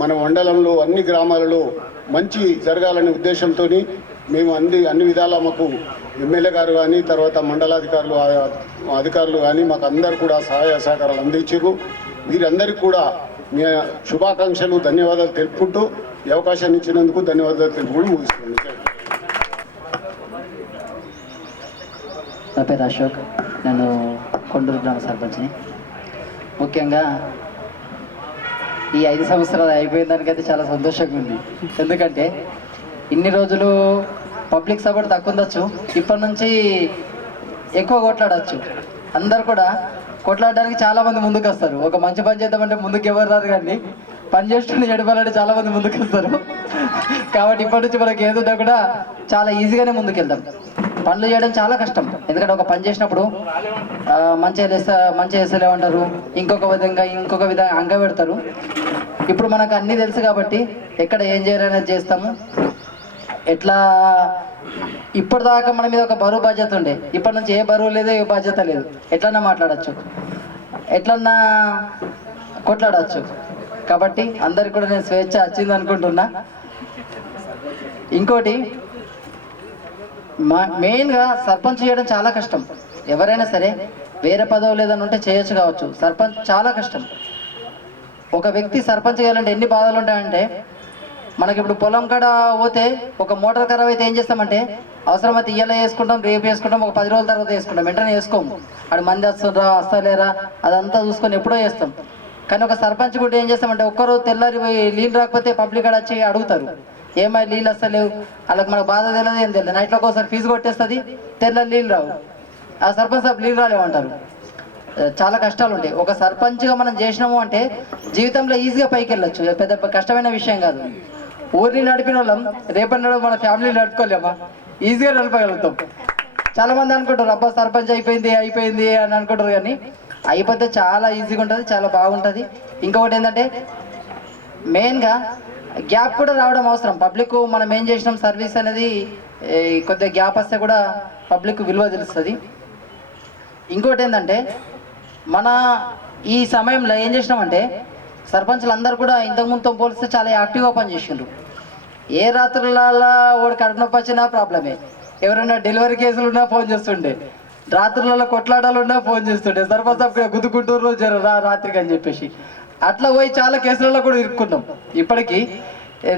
మన మండలంలో అన్ని గ్రామాలలో మంచి జరగాలనే ఉద్దేశంతో మేము అన్ని విధాలా మాకు ఎమ్మెల్యే గారు కానీ తర్వాత అధికారులు కానీ మాకు అందరు కూడా సహాయ సహకారాలు అందించారు. వీరందరికీ కూడా మీ శుభాకాంక్షలు, ధన్యవాదాలు తెలుపుకుంటూ ఈ అవకాశాన్ని ఇచ్చినందుకు ధన్యవాదాలు తెలుపుకుంటూ ముగిస్తున్నాను. నా పేరు అశోక్, నేను కొండూరు గ్రామ సర్పంచ్ని. ముఖ్యంగా ఈ 5 సంవత్సరాలు అయిపోయిన దానికైతే చాలా సంతోషంగా ఉంది. ఎందుకంటే ఇన్ని రోజులు పబ్లిక్ సపోర్ట్ తక్కువ ఉండొచ్చు, ఇప్పటి నుంచి ఎక్కువ కొట్లాడచ్చు. అందరు కూడా కొట్లాడడానికి చాలామంది ముందుకు వస్తారు. ఒక మంచి పని చేద్దామంటే ముందుకు ఎవరు రారు, కానీ పని చేస్తుంటే ఎడపాలంటే చాలామంది ముందుకు వస్తారు. కాబట్టి ఇప్పటి నుంచి మనకి ఏదున్నా కూడా చాలా ఈజీగానే ముందుకెళ్తాం. పనులు చేయడం చాలా కష్టం, ఎందుకంటే ఒక పని చేసినప్పుడు మంచిగా చేస్తలేమంటారు, ఇంకొక విధంగా అంగపెడతారు. ఇప్పుడు మనకు అన్నీ తెలుసు కాబట్టి ఎక్కడ ఏం చేయాలనేది చేస్తాము. ఎట్లా ఇప్పటిదాకా మన మీద ఒక బరువు బాధ్యత ఉండే, ఇప్పటి నుంచి ఏ బరువు లేదు, ఏ బాధ్యత లేదు. ఎట్లన్నా మాట్లాడచ్చు, ఎట్లన్నా కొట్లాడచ్చు. కాబట్టి అందరికి కూడా నేను స్వేచ్ఛ వచ్చింది అనుకుంటున్నా. ఇంకోటి మెయిన్గా సర్పంచ్ చేయడం చాలా కష్టం. ఎవరైనా సరే వేరే పదవి లేదని ఉంటే చేయొచ్చు కావచ్చు, సర్పంచ్ చాలా కష్టం. ఒక వ్యక్తి సర్పంచ్ చేయాలంటే ఎన్ని బాధలు ఉంటాయంటే, మనకి ఇప్పుడు పొలం కాడ పోతే ఒక మోటార్ ఖరాబ్ అయితే ఏం చేస్తామంటే అవసరమైతే ఇయ్యాల వేసుకుంటాం, రేపు వేసుకుంటాం, ఒక 10 రోజుల తర్వాత వేసుకుంటాం, వెంటనే వేసుకోము. అక్కడ మంది వస్తుండ్రా వస్తలేరా అదంతా చూసుకొని ఎప్పుడో చేస్తాం. కానీ ఒక సర్పంచ్ కూడా ఏం చేస్తామంటే ఒక్కరోజు తెల్లారి పోయి నీళ్ళు రాకపోతే పబ్లిక్ అక్కడ వచ్చి అడుగుతారు, ఏమై నీళ్ళు వస్తలేవు, వాళ్ళకి మనకు బాధ తెలియదు ఏం తెలియదు. నైట్లో ఒకసారి ఫీజు కొట్టేస్తుంది, తెల్లారి నీళ్ళు రావు, ఆ సర్పంచ్ సాబ్ నీళ్ళు రాలేమంటారు. చాలా కష్టాలు ఉంటాయి. ఒక సర్పంచ్గా మనం చేసినాము అంటే జీవితంలో ఈజీగా పైకి వెళ్ళొచ్చు, పెద్ద కష్టమైన విషయం కాదు. ఊరిని నడిపిన వాళ్ళం రేపటి నాడు మన ఫ్యామిలీ నడుపుకోలేమా, ఈజీగా నడపగలుగుతాం. చాలా మంది అనుకుంటారు అబ్బా సర్పంచ్ అయిపోయింది అని అనుకుంటారు, కానీ అయిపోతే చాలా ఈజీగా ఉంటుంది, చాలా బాగుంటుంది. ఇంకొకటి ఏంటంటే మెయిన్గా గ్యాప్ కూడా రావడం అవసరం. పబ్లిక్ మనం ఏం చేసినాం సర్వీస్ అనేది కొద్దిగా గ్యాప్ వస్తే కూడా పబ్లిక్ విలువ తెలుస్తుంది. ఇంకోటి ఏంటంటే మన ఈ సమయంలో ఏం చేసినామంటే సర్పంచ్లు అందరూ కూడా ఇంతకుముందుతో పోలిస్తే చాలా యాక్టివ్గా పనిచేసిండ్రు. ఏ రాత్రులలో వాడు కడుపు నొప్పి వచ్చినా ప్రాబ్లమే, ఎవరైనా డెలివరీ కేసులు ఉన్నా ఫోన్ చేస్తుండే, రాత్రులలో కొట్లాడాలు ఉన్నా ఫోన్ చేస్తుండే, సర్పంచ్ గుద్దుకుంటూరు రాత్రికి అని చెప్పేసి అట్లా పోయి చాలా కేసులలో కూడా ఇరుక్కున్నాం. ఇప్పటికీ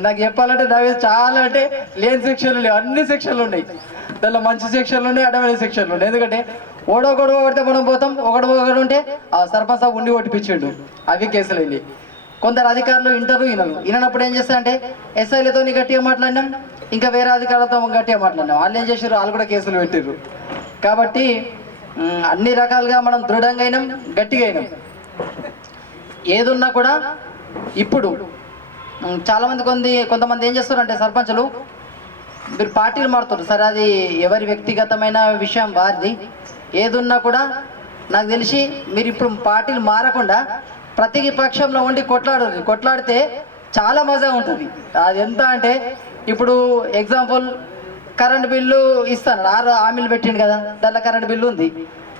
నాకు చెప్పాలంటే నా మీద చాలా అంటే లేని సెక్షన్లు లేవు, అన్ని సెక్షన్లు ఉన్నాయి. దానిలో మంచి సెక్షన్లు ఉన్నాయి, అడమైన సెక్షన్లు ఉన్నాయి. ఎందుకంటే ఓడో గొడవ పడితే మనం పోతాం, ఒకడు ఉంటే ఆ సర్పంచ్ సాబ్ ఉండి కొట్టిపించిండు, అవి కేసులు వెళ్ళి. కొందరు అధికారులు వినప్పుడు ఏం చేస్తారంటే ఎస్ఐలతో గట్టిగా మాట్లాడినాం, ఇంకా వేరే అధికారులతో గట్టిగా మాట్లాడినాం, వాళ్ళు ఏం చేసారు, వాళ్ళు కూడా కేసులు పెట్టిర్రు. కాబట్టి అన్ని రకాలుగా మనం దృఢంగా అయినాం, గట్టిగా అయినాం. ఏదున్నా కూడా ఇప్పుడు చాలామంది కొంతమంది ఏం చేస్తారంటే సర్పంచులు మీరు పార్టీలు మారుతారు, సరే అది ఎవరి వ్యక్తిగతమైన విషయం వారిది. ఏదున్నా కూడా నాకు తెలిసి మీరు ఇప్పుడు పార్టీలు మారకుండా ప్రతి పక్షంలో ఉండి కొట్లాడితే చాలా మజా ఉంటుంది. అది ఎంత అంటే ఇప్పుడు ఎగ్జాంపుల్ కరెంట్ బిల్లు ఇస్తాను, 6 హామీలు పెట్టిండు కదా, దాంట్లో కరెంట్ బిల్లు ఉంది.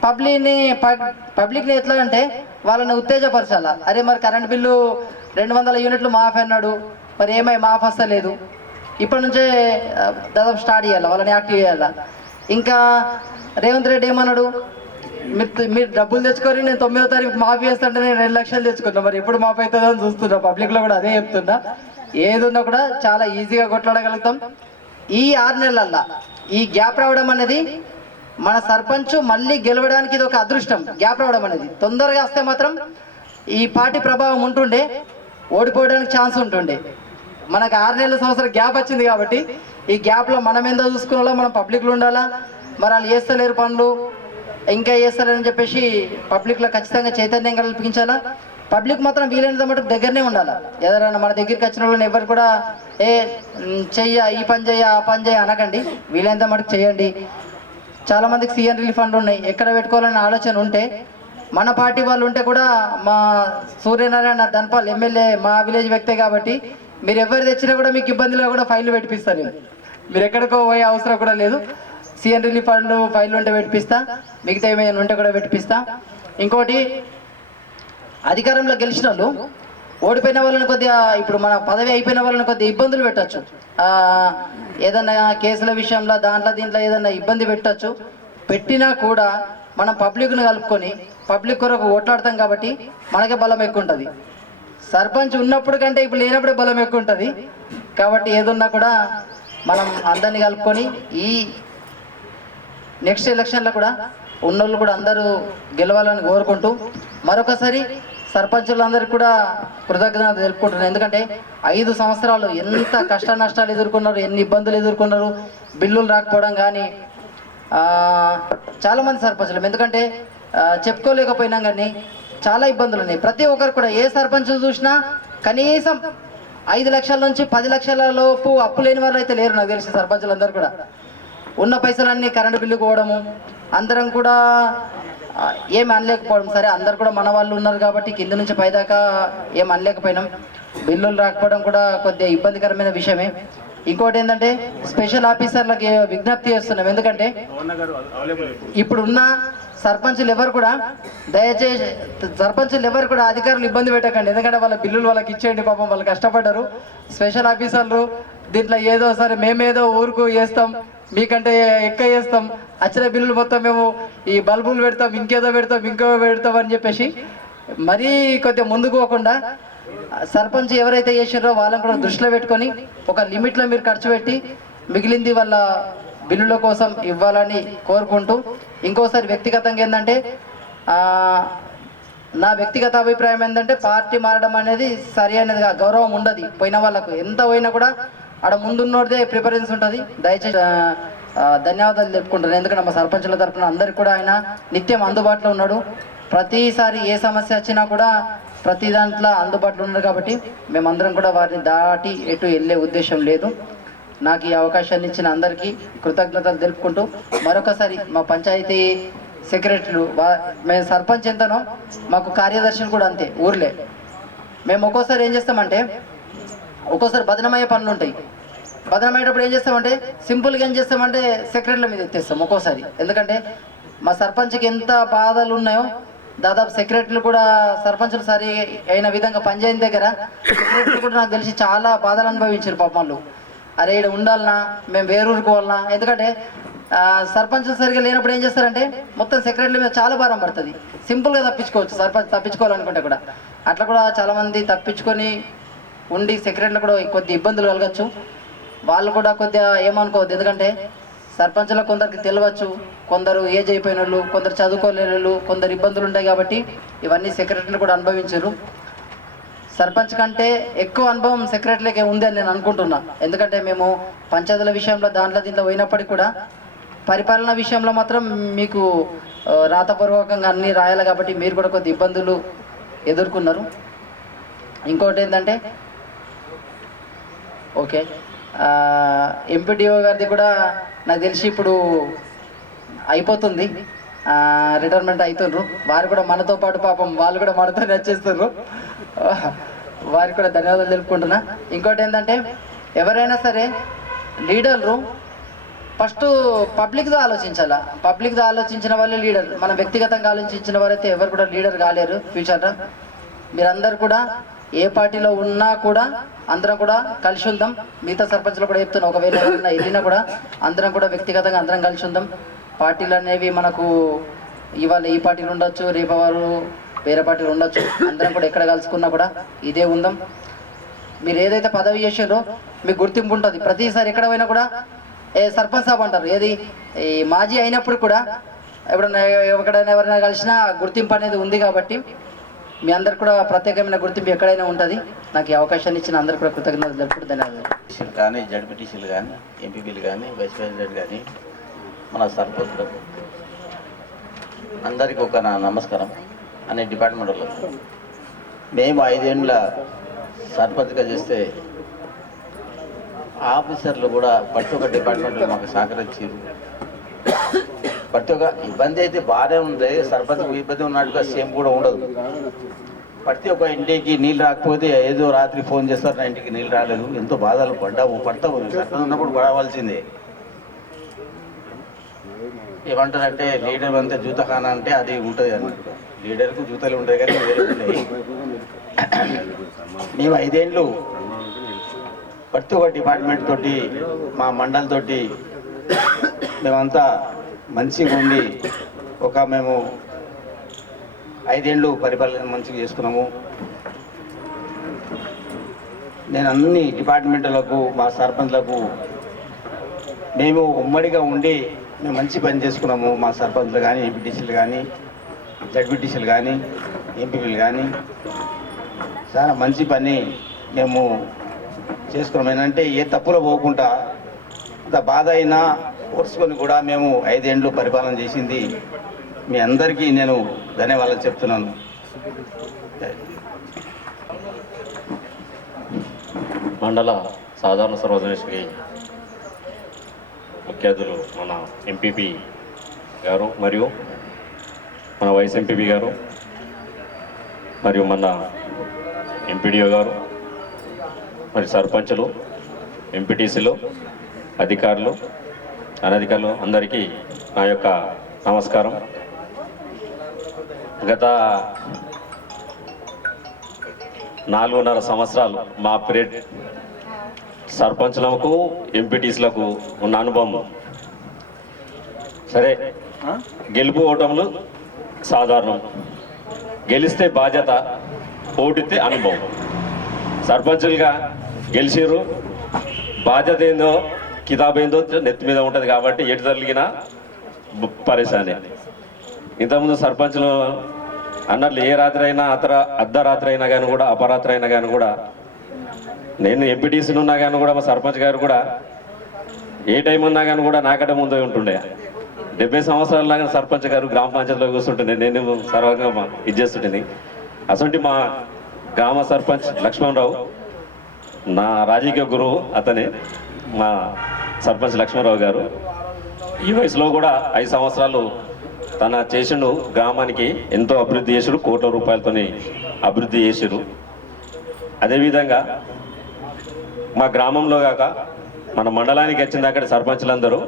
పబ్లిక్ని ఎట్లా అంటే వాళ్ళని ఉత్తేజపరచాలా, అరే మరి కరెంట్ బిల్లు 200 యూనిట్లు మాఫ్ అన్నాడు, మరి ఏమై మాఫ్ వస్తలేదు, ఇప్పటి నుంచే దాదాపు స్టార్ట్ చేయాలి, వాళ్ళని యాక్టివ్ చేయాలా. ఇంకా రేవంత్ రెడ్డి ఏమన్నాడు, మీరు డబ్బులు తెచ్చుకొని నేను 9వ తారీఖు మాఫీ చేస్తుంటే నేను 2 లక్షలు తెచ్చుకున్నా, మరి ఎప్పుడు మాఫీ అవుతుందో అని చూస్తున్నా. పబ్లిక్లో కూడా అదే చెప్తున్నా, ఏదున్నా కూడా చాలా ఈజీగా కొట్లాడగలుగుతాం. ఈ 6 నెలల్లో ఈ గ్యాప్ రావడం అనేది మన సర్పంచ్ మళ్ళీ గెలవడానికి ఇది ఒక అదృష్టం. గ్యాప్ రావడం అనేది తొందరగా వస్తే మాత్రం ఈ పార్టీ ప్రభావం ఉంటుండే, ఓడిపోవడానికి ఛాన్స్ ఉంటుండే. మనకు 6 నెలల సంవత్సరం గ్యాప్ వచ్చింది కాబట్టి ఈ గ్యాప్లో మనం ఏందో చూసుకునేలా మనం పబ్లిక్లో ఉండాలా. మరి వాళ్ళు చేస్తలేరు పనులు, ఇంకా చేస్తారని చెప్పేసి పబ్లిక్లో ఖచ్చితంగా చైతన్యం కల్పించాలా. పబ్లిక్ మాత్రం వీలైనంత మటుకు దగ్గరనే ఉండాలి. ఎవరైనా మన దగ్గరికి వచ్చిన వాళ్ళని ఎవరు కూడా ఈ పని చేయ ఆ పని చేయ అనకండి, వీలైనంత మటుకు చేయండి. చాలామందికి సీఎం రిలీఫ్ ఫండ్లు ఉన్నాయి, ఎక్కడ పెట్టుకోవాలనే ఆలోచన ఉంటే మన పార్టీ వాళ్ళు ఉంటే కూడా మా సూర్యనారాయణ ధన్పాల్ ఎమ్మెల్యే మా విలేజ్ వ్యక్తే కాబట్టి మీరు ఎవరు తెచ్చినా కూడా మీకు ఇబ్బందిలో కూడా ఫైళ్ళు పెట్టిపిస్తాను. మీరు ఎక్కడికో పోయే అవసరం కూడా లేదు. సీఎం రిలీఫ్ ఫండ్ ఫైళ్ళు ఉంటే పెట్టిపిస్తా, మిగతా ఏమైనా ఉంటే కూడా పెట్టిపిస్తా. ఇంకోటి అధికారంలో గెలిచిన వాళ్ళు ఓడిపోయిన వాళ్ళని కొద్దిగా ఇప్పుడు మన పదవి అయిపోయిన వాళ్ళని కొద్దిగా ఇబ్బందులు పెట్టచ్చు, ఏదన్నా కేసుల విషయంలో దీంట్లో ఏదన్నా ఇబ్బంది పెట్టచ్చు. పెట్టినా కూడా మనం పబ్లిక్ను కలుపుకొని పబ్లిక్ కొరకు ఓట్లాడతాం కాబట్టి మనకే బలం ఎక్కువ ఉంటుంది. సర్పంచ్ ఉన్నప్పుడు కంటే ఇప్పుడు లేనప్పుడే బలం ఎక్కువ ఉంటుంది. కాబట్టి ఏదున్నా కూడా మనం అందరినీ కలుపుకొని ఈ నెక్స్ట్ ఎలక్షన్లో కూడా ఉన్నోళ్ళు కూడా అందరూ గెలవాలని కోరుకుంటూ మరొకసారి సర్పంచులందరికీ కూడా కృతజ్ఞత తెలుపుకుంటున్నాను. ఎందుకంటే 5 సంవత్సరాలు ఎంత కష్ట నష్టాలు ఎదుర్కొన్నారు, ఎన్ని ఇబ్బందులు ఎదుర్కొన్నారు, బిల్లులు రాకపోవడం కానీ చాలామంది సర్పంచులు ఎందుకంటే చెప్పుకోలేకపోయినాం కానీ చాలా ఇబ్బందులు ఉన్నాయి. ప్రతి ఒక్కరు కూడా ఏ సర్పంచ్ చూసినా కనీసం 5 లక్షల నుంచి 10 లక్షల లోపు అప్పు లేని వాళ్ళు అయితే లేరు నాకు తెలిసిన సర్పంచులందరూ కూడా. ఉన్న పైసలన్నీ కరెంటు బిల్లు పోవడము, అందరం కూడా ఏమి అనలేకపోవడం. సరే అందరు కూడా మన వాళ్ళు ఉన్నారు కాబట్టి కింద నుంచి పైదాకా ఏం అనలేకపోయినాం. బిల్లులు రాకపోవడం కూడా కొద్దిగా ఇబ్బందికరమైన విషయమే. ఇంకోటి ఏంటంటే స్పెషల్ ఆఫీసర్లకి విజ్ఞప్తి చేస్తున్నాం. ఎందుకంటే ఇప్పుడున్న సర్పంచులు ఎవరు కూడా దయచేసి అధికారులు ఇబ్బంది పెట్టకండి. ఎందుకంటే వాళ్ళ బిల్లులు వాళ్ళకి ఇచ్చేయండి, పాపం వాళ్ళు కష్టపడ్డారు. స్పెషల్ ఆఫీసర్లు దీంట్లో ఏదో సరే మేమేదో ఊరుకు చేస్తాం, మీకంటే ఎక్కువ చేస్తాం, వచ్చిన బిల్లులు మొత్తం మేము ఈ బల్బులు పెడతాం, ఇంకేదో పెడతాం అని చెప్పేసి మరీ కొద్దిగా ముందుకు పోకుండా సర్పంచ్ ఎవరైతే చేసారో వాళ్ళని కూడా దృష్టిలో పెట్టుకొని ఒక లిమిట్లో మీరు ఖర్చు పెట్టి మిగిలింది వాళ్ళ బిల్లుల కోసం ఇవ్వాలని కోరుకుంటూ ఇంకోసారి వ్యక్తిగతంగా ఏంటంటే నా వ్యక్తిగత అభిప్రాయం ఏంటంటే పార్టీ మారడం అనేది సరి అనేదిగా గౌరవం ఉండదు. పోయిన వాళ్ళకు ఎంత పోయినా కూడా ఆడ ముందున్నోడిదే ప్రిఫరెన్స్ ఉంటుంది. దయచేసి ధన్యవాదాలు చెప్పుకుంటాను. ఎందుకంటే మా సర్పంచుల తరఫున అందరికి కూడా ఆయన నిత్యం అందుబాటులో ఉన్నాడు. ప్రతిసారి ఏ సమస్య వచ్చినా కూడా ప్రతి దాంట్లో అందుబాటులో ఉన్నారు. కాబట్టి మేమందరం కూడా వారిని దాటి ఎటు వెళ్ళే ఉద్దేశం లేదు. నాకు ఈ అవకాశాన్ని ఇచ్చిన అందరికీ కృతజ్ఞతలు తెలుపుకుంటూ మరొకసారి మా పంచాయతీ సెక్రటరీలు మేము సర్పంచ్ ఎంతనో మాకు కార్యదర్శులు కూడా అంతే ఊర్లే. మేము ఒక్కోసారి ఏం చేస్తామంటే ఒక్కోసారి బదనమయ్యే పనులు ఉంటాయి. బదనమయ్యేటప్పుడు ఏం చేస్తామంటే సింపుల్గా ఏం చేస్తామంటే సెక్రటరీల మీద ఎత్తేస్తాం ఒక్కోసారి. ఎందుకంటే మా సర్పంచ్కి ఎంత బాధలు ఉన్నాయో దాదాపు సెక్రటరీలు కూడా సర్పంచులు సరి అయిన విధంగా పనిచేయని దగ్గర సెక్రటరీలు కూడా నాకు తెలిసి చాలా బాధలు అనుభవించారు పాపం వాళ్ళు. అరే ఇక్కడ ఉండాలన్నా, మేము వేరూరుకు పోవాలన్నా. ఎందుకంటే సర్పంచులు సరిగా లేనప్పుడు ఏం చేస్తారంటే మొత్తం సెక్రటరీల మీద చాలా భారం పడుతుంది. సింపుల్గా తప్పించుకోవచ్చు సర్పంచ్ తప్పించుకోవాలనుకుంటే కూడా. అట్లా కూడా చాలామంది తప్పించుకొని ఉండి సెక్రటరీలు కూడా కొద్ది ఇబ్బందులు కలగచ్చు. వాళ్ళు కూడా కొద్దిగా ఏమనుకోవద్దు. ఎందుకంటే సర్పంచులకు కొందరికి తెలియవచ్చు, కొందరు ఏజ్ అయిపోయిన వాళ్ళు, కొందరు చదువుకోలేని వాళ్ళు, కొందరు ఇబ్బందులు ఉంటాయి. కాబట్టి ఇవన్నీ సెక్రటరీలు కూడా అనుభవించారు. సర్పంచ్ కంటే ఎక్కువ అనుభవం సెక్రటరీకే ఉంది అని నేను అనుకుంటున్నా. ఎందుకంటే మేము పంచాయతీల విషయంలో దీంట్లో పోయినప్పటికీ కూడా పరిపాలన విషయంలో మాత్రం మీకు రాతపూర్వకంగా అన్నీ రాయాలి. కాబట్టి మీరు కూడా కొద్ది ఇబ్బందులు ఎదుర్కొన్నారు. ఇంకోటి ఏంటంటే ఓకే ఎంపీడీఓ గారిది కూడా నాకు తెలిసి ఇప్పుడు అయిపోతుంది, రిటైర్మెంట్ అవుతున్నారు. వారు కూడా మనతో పాటు పాపం వాళ్ళు కూడా మనతో వచ్చేస్తున్నారు. వారికి కూడా ధన్యవాదాలు తెలుపుకుంటున్నా. ఇంకోటి ఏంటంటే ఎవరైనా సరే లీడర్లు ఫస్ట్ పబ్లిక్గా ఆలోచించాలా. పబ్లిక్గా ఆలోచించిన వాళ్ళే లీడర్. మనం వ్యక్తిగతంగా ఆలోచించిన వారైతే ఎవరు కూడా లీడర్ కాలేరు ఫ్యూచర్లో. మీరందరూ కూడా ఏ పార్టీలో ఉన్నా కూడా అందరం కూడా కలిసి ఉందాం. మిగతా సర్పంచ్లు కూడా చెప్తున్నా, ఒకవేళ ఎవరైనా వెళ్ళినా కూడా అందరం కూడా వ్యక్తిగతంగా అందరం కలిసి ఉందాం. పార్టీలు అనేవి మనకు ఇవాళ ఈ పార్టీలు ఉండొచ్చు, రేపు వారు వేరే పార్టీలు ఉండొచ్చు. అందరం కూడా ఎక్కడ కలుసుకున్నా కూడా ఇదే ఉందాం. మీరు ఏదైతే పదవి చేసారో మీకు గుర్తింపు ఉంటుంది. ప్రతిసారి ఎక్కడ పోయినా కూడా సర్పంచ్ సాబ్ అంటారు. ఏది ఈ మాజీ అయినప్పుడు కూడా ఎక్కడైనా ఎవరైనా కలిసినా గుర్తింపు అనేది ఉంది. కాబట్టి మీ అందరు కూడా ప్రత్యేకమైన గుర్తింపు ఎక్కడైనా ఉంటుంది. నాకు ఈ అవకాశాన్ని ఇచ్చిన అందరు కూడా కృతజ్ఞతలు తెలుపుతూ ధన్యవాదాలు. కానీ జడ్పీటీసీలు కానీ ఎంపీపీలు కానీ వైస్ ప్రెసిడెంట్ కానీ మన సర్పంచులకు అందరికీ ఒక నా నమస్కారం. అనే డిపార్ట్మెంట్లో మేము 5 ఏళ్ళ సర్పంచ్గా చేస్తే ఆఫీసర్లు కూడా ప్రతి ఒక్క డిపార్ట్మెంట్లో మాకు సహకరించారు. ప్రతి ఒక్క ఇబ్బంది అయితే బాగానే ఉంది. సర్పంచ్కి ఇబ్బంది ఉన్నట్టుగా సేమ్ కూడా ఉండదు. ప్రతి ఒక్క ఇంటికి నీళ్ళు రాకపోతే ఏదో రాత్రి ఫోన్ చేస్తారు, నా ఇంటికి నీళ్ళు రాలేదు, ఎంతో బాధలు పడ్డాము. సర్పంచ్ ఉన్నప్పుడు పడవలసిందే. ఏమంటారంటే లీడర్ అంతే జూతఖానా అంటే అది ఉంటుంది అన్నట్టు. లీడర్కు జూతలు ఉంటాయి కానీ వేరే ఉంటాయి. మేము 5 ఏళ్ళు ప్రతి ఒక్క డిపార్ట్మెంట్ తోటి మా మండల్ తోటి మేమంతా మంచిగా ఉండి మేము 5 ఏళ్ళు పరిపాలన మంచిగా చేసుకున్నాము. నేను అన్ని డిపార్ట్మెంట్లకు మా సర్పంచ్లకు మేము ఉమ్మడిగా ఉండి మేము మంచి పని చేసుకున్నాము. మా సర్పంచ్లు కానీ ఎంపీటీసీలు కానీ జడ్పీటీసీలు కానీ ఎంపీపీలు కానీ చాలా మంచి పని మేము చేసుకున్నాం. ఏంటంటే ఏ తప్పులో పోకుండా అంత బాధ అయినా ఓర్చుకొని కూడా మేము 5 ఏళ్ళు పరిపాలన చేసింది. మీ అందరికీ నేను ధన్యవాదాలు చెప్తున్నాను. మండల సాధారణ సర్వజనేశ్వరి ముఖ్య అతిథులు మన ఎంపీపీ గారు మరియు మన వైస్ ఎంపీపీ గారు మరియు మన ఎంపీడీఓ గారు మరి సర్పంచులు, ఎంపీటీసీలు, అధికారులు, అనధికారులు అందరికీ నా యొక్క నమస్కారం. గత 4.5 సంవత్సరాలు మా పీరియడ్ సర్పంచులకు ఎంపీటీసీలకు ఉన్న అనుభవం. సరే, గెలుపు ఓటములు సాధారణం. గెలిస్తే బాధ్యత, ఓడితే అనుభవం. సర్పంచులుగా గెలిచిర్రు, బాధ్యత ఏందో కితాబ్ ఏందో నెత్తి మీద ఉంటుంది. కాబట్టి ఎటు జరిగినా పరేశానే. ఇంతకుముందు సర్పంచులు అన్నట్లు ఏ రాత్రి అయినా అర్ధరాత్రి అయినా కానీ కూడా అపరాత్రి అయినా కానీ కూడా నేను ఎంపీటీసీని ఉన్నా కానీ కూడా మా సర్పంచ్ గారు కూడా ఏ టైం ఉన్నా కానీ కూడా నాకంటే ముందే ఉంటుండే. 70 సంవత్సరాల లాగా సర్పంచ్ గారు గ్రామ పంచాయతీలో కూర్చుంటుండే, నేను సర్వంగా ఇది చేస్తుంటుంది. అసలు మా గ్రామ సర్పంచ్ లక్ష్మణరావు నా రాజకీయ గురువు, అతనే మా సర్పంచ్ లక్ష్మణరావు గారు. ఈ వయసులో కూడా 5 సంవత్సరాలు తన చేసిండు, గ్రామానికి ఎంతో అభివృద్ధి చేసాడు, కోట్ల రూపాయలతో అభివృద్ధి చేసారు. అదేవిధంగా మా గ్రామంలో కాక మన మండలానికి వచ్చిన అక్కడ సర్పంచులందరూ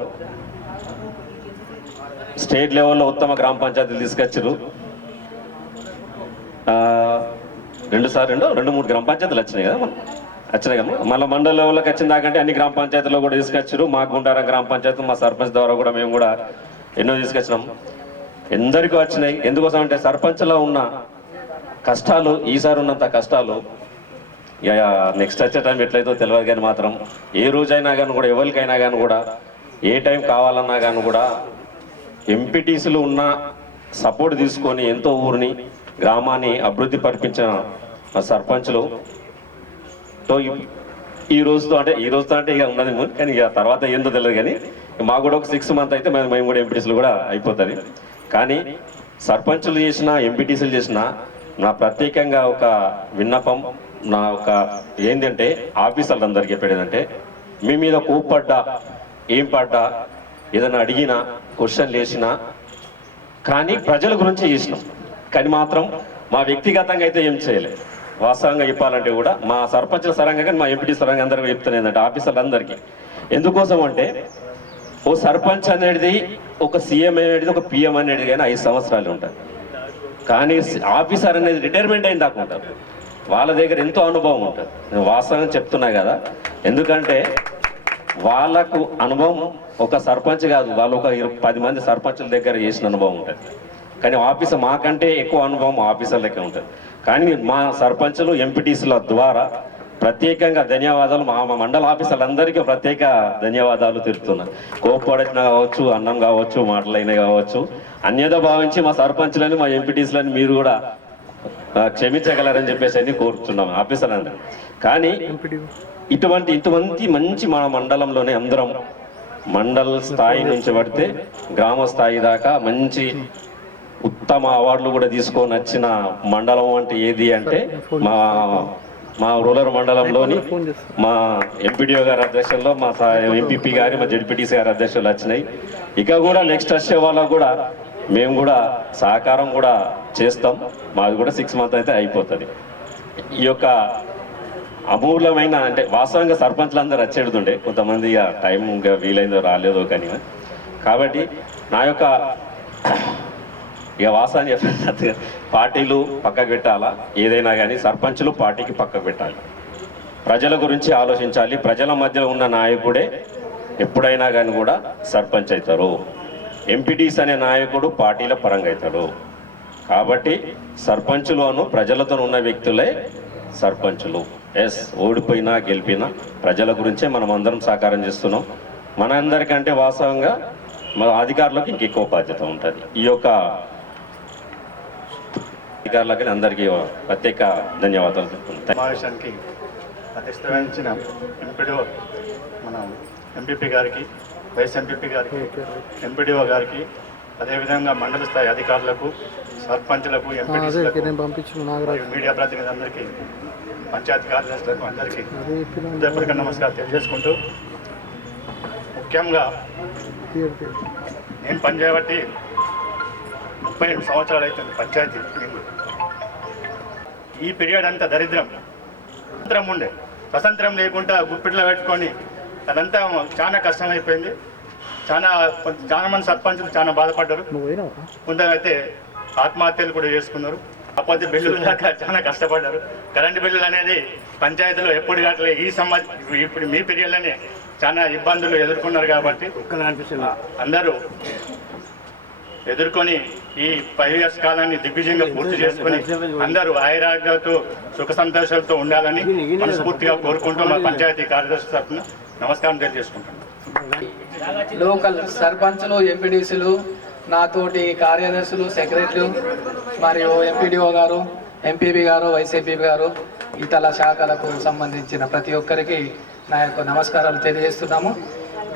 స్టేట్ లెవెల్లో ఉత్తమ గ్రామ పంచాయతీలు తీసుకొచ్చారు. 2-3 గ్రామ పంచాయతీలు వచ్చినాయి కదా మళ్ళీ మండల లెవెల్లోకి వచ్చిన దాకంటే అన్ని గ్రామ పంచాయతీలో కూడా తీసుకొచ్చారు. మా గుండారం గ్రామ పంచాయతీ మా సర్పంచ్ ద్వారా కూడా మేము కూడా ఎన్నో తీసుకొచ్చినాం. ఎందరికీ వచ్చినాయి. ఎందుకోసం అంటే సర్పంచ్లో ఉన్న కష్టాలు ఈసారి ఉన్నంత కష్టాలు నెక్స్ట్ వచ్చే టైం ఎట్లయితే తెలియదు, కానీ మాత్రం ఏ రోజైనా కానీ కూడా ఎవరికైనా కానీ కూడా ఏ టైం కావాలన్నా కానీ కూడా ఎంపీటీసీలు ఉన్న సపోర్ట్ తీసుకొని ఎంతో ఊరిని గ్రామాన్ని అభివృద్ధి పరిపించిన మా సర్పంచ్లు ఈ రోజుతో అంటే ఇక ఉన్నది, కానీ ఇక తర్వాత ఏందో తెలియదు. కానీ మాకు కూడా ఒక 6 months అయితే మేము కూడా ఎంపీటీసీలు కూడా అయిపోతుంది. కానీ సర్పంచులు చేసిన ఎంపీటీసీలు చేసిన నా ప్రత్యేకంగా ఒక విన్నపం, నా ఒక ఏంటంటే ఆఫీసర్లందరికీ చెప్పేదంటే, మీ మీద కోప్పడ్డా ఏం పడ్డా ఏదైనా అడిగినా క్వశ్చన్లు వేసినా కానీ ప్రజల గురించి చేసినాం. కానీ మాత్రం మా వ్యక్తిగతంగా అయితే ఏం చేయలేదు. వాస్తవంగా చెప్పాలంటే కూడా మా సర్పంచుల సరంగా కానీ మా ఎంపీటీ సరంగా అందరికీ చెప్తాను ఏంటంటే ఆఫీసర్లందరికీ ఎందుకోసం అంటే, ఓ సర్పంచ్ అనేది ఒక సీఎం అనేది ఒక పిఎం అనేది కానీ 5 సంవత్సరాలు ఉంటుంది. కానీ ఆఫీసర్ అనేది రిటైర్మెంట్ అయిన దాకా ఉంటారు. వాళ్ళ దగ్గర ఎంతో అనుభవం ఉంటుంది. నేను వాస్తవంగా చెప్తున్నా కదా, ఎందుకంటే వాళ్ళకు అనుభవం ఒక సర్పంచ్ కాదు, వాళ్ళు ఒక 10 మంది సర్పంచుల దగ్గర చేసిన అనుభవం ఉంటుంది. కానీ ఆఫీసర్ మాకంటే ఎక్కువ అనుభవం ఆఫీసర్లకే ఉంటుంది. కానీ మా సర్పంచులు ఎంపీటీసీల ద్వారా ప్రత్యేకంగా ధన్యవాదాలు, మా మండల ఆఫీసర్లందరికీ ప్రత్యేక ధన్యవాదాలు తెలుపుతున్నాను. కోప్పడిన కావచ్చు, అన్నం కావచ్చు, మాటలైన కావచ్చు, అన్యత భావించి మా సర్పంచులని మా ఎంపీటీసీలని మీరు కూడా క్షమించగలరని చెప్పేసి అని కోరుతున్నాం ఆఫీసర్లందరూ. కానీ ఇటువంటి మంచి మన మండలంలోనే అందరం మండల స్థాయి నుంచి పడితే గ్రామ స్థాయి దాకా మంచి ఉత్తమ అవార్డులు కూడా తీసుకొని వచ్చిన మండలం అంటే ఏది అంటే మా రూరల్ మండలంలోని మా ఎంపీడీఓ గారి అధ్యక్షంలో మా ఎంపీపీ గారి మా జడ్పీటీసీ గారి అధ్యక్షులు వచ్చినాయి. ఇక కూడా నెక్స్ట్ వచ్చే వాళ్ళకు కూడా మేము కూడా సహకారం కూడా చేస్తాం. మాది కూడా 6 months అయితే అయిపోతుంది. ఈ యొక్క అమూల్యమైన అంటే వాస్తవంగా సర్పంచ్లందరూ వచ్చేడుతుండే, కొంతమంది టైం వీలైందో రాలేదో కానీ. కాబట్టి నా యొక్క ఇక వాస్తవం చెప్పిన పార్టీలు పక్కకు పెట్టాలా, ఏదైనా కానీ సర్పంచులు పార్టీకి పక్కకు పెట్టాలి. ప్రజల గురించి ఆలోచించాలి. ప్రజల మధ్యలో ఉన్న నాయకుడే ఎప్పుడైనా కానీ కూడా సర్పంచ్ అవుతారు. ఎంపీటీస్ అనే నాయకుడు పార్టీల పరంగా అవుతాడు. కాబట్టి సర్పంచులను ప్రజలతో ఉన్న వ్యక్తులే సర్పంచులు. ఓడిపోయినా గెలిపినా ప్రజల గురించే మనం అందరం సహకారం చేస్తున్నాం. మన అందరికంటే వాస్తవంగా మన అధికారులకు ఇంకెక్కువ బాధ్యత ఉంటుంది. ఈ యొక్క అధికారులకి అందరికీ ప్రత్యేక ధన్యవాదాలు చెప్తున్నాను. సమావేశానికి అధ్యక్షత వహించిన ఎంపీడీఓ మన ఎంపీపీ గారికి, వైస్ ఎంపీపీ గారికి, ఎంపీడీఓ గారికి, అదేవిధంగా మండల స్థాయి అధికారులకు, సర్పంచులకు, ఎంపీటీసీలకు, మీడియా ప్రతినిధులందరికీ, పంచాయతీ కార్యదర్శులకు అందరికీ హృదయపూర్వక నమస్కారం తెలియజేసుకుంటూ, ముఖ్యంగా నేను పనిచేయబట్టి 38 సంవత్సరాలు అవుతుంది పంచాయతీ. ఈ పీరియడ్ అంతా దరిద్రం ఉండే, స్వతంత్రం లేకుండా గుప్పిట్లో పెట్టుకొని అదంతా చాలా కష్టమైపోయింది. చాలా మంది సర్పంచులు చాలా బాధపడ్డారు. కొందరైతే ఆత్మహత్యలు కూడా చేసుకున్నారు. కాకపోతే బిల్లులు దాకా చాలా కష్టపడ్డారు. కరెంటు బిల్లులు అనేది పంచాయతీలో ఎప్పుడు కావట్లేదు. ఇప్పుడు మీ పీరియడ్లోనే చాలా ఇబ్బందులు ఎదుర్కొన్నారు. కాబట్టి అందరూ ఎదుర్కొని ఈ 5 years కాలాన్ని దిగ్విజయంగా పూర్తి చేసుకుని అందరూ ఆయురాగ్యాలతో సుఖ సంతోషాలతో ఉండాలని మనస్ఫూర్తిగా కోరుకుంటూ మా పంచాయతీ కార్యదర్శి తరఫున నమస్కారం తెలియజేసుకుంటున్నాను. లోకల్ సర్పంచులు, ఎంపీడీసీలు నాతోటి కార్యదర్శులు, సెక్రటరీలు మరియు ఎంపీడీఓ గారు, ఎంపీపీ గారు, వైస్ ఎంపీపీ గారు, ఇతర శాఖలకు సంబంధించిన ప్రతి ఒక్కరికి నా యొక్క నమస్కారాలు తెలియజేస్తున్నాము.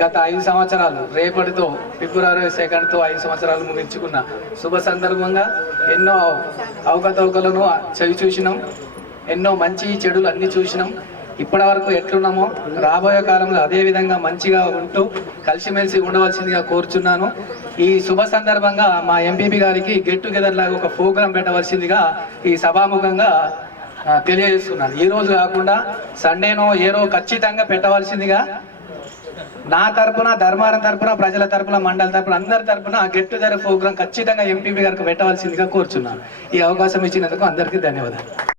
గత 5 సంవత్సరాలు రేపటితో ఫిబ్రవరి 2తో 5 సంవత్సరాలు ముగించుకున్న శుభ సందర్భంగా ఎన్నో అవకతవకలను చూసినాం, ఎన్నో మంచి చెడులు అన్నీ చూసినాం. ఇప్పటి వరకు ఎట్లున్నామో రాబోయే కాలంలో అదే విధంగా మంచిగా ఉంటూ కలిసిమెలిసి ఉండవలసిందిగా కోరుచున్నాను. ఈ శుభ సందర్భంగా మా ఎంపీపీ గారికి గెట్ టుగెదర్ లాగా ఒక ప్రోగ్రాం పెట్టవలసిందిగా ఈ సభాముఖంగా తెలియజేస్తున్నాను. ఈ రోజు కాకుండా సండేనో ఏరో ఖచ్చితంగా పెట్టవలసిందిగా నా తరపున, ధర్మారం తరపున, ప్రజల తరపున, మండల తరపున, అందరి తరపున గెట్ టుగెదర్ ప్రోగ్రాం ఖచ్చితంగా ఎంపీపీ గారికి పెట్టవలసిందిగా కోరుచున్నాను. ఈ అవకాశం ఇచ్చినందుకు అందరికీ ధన్యవాదాలు.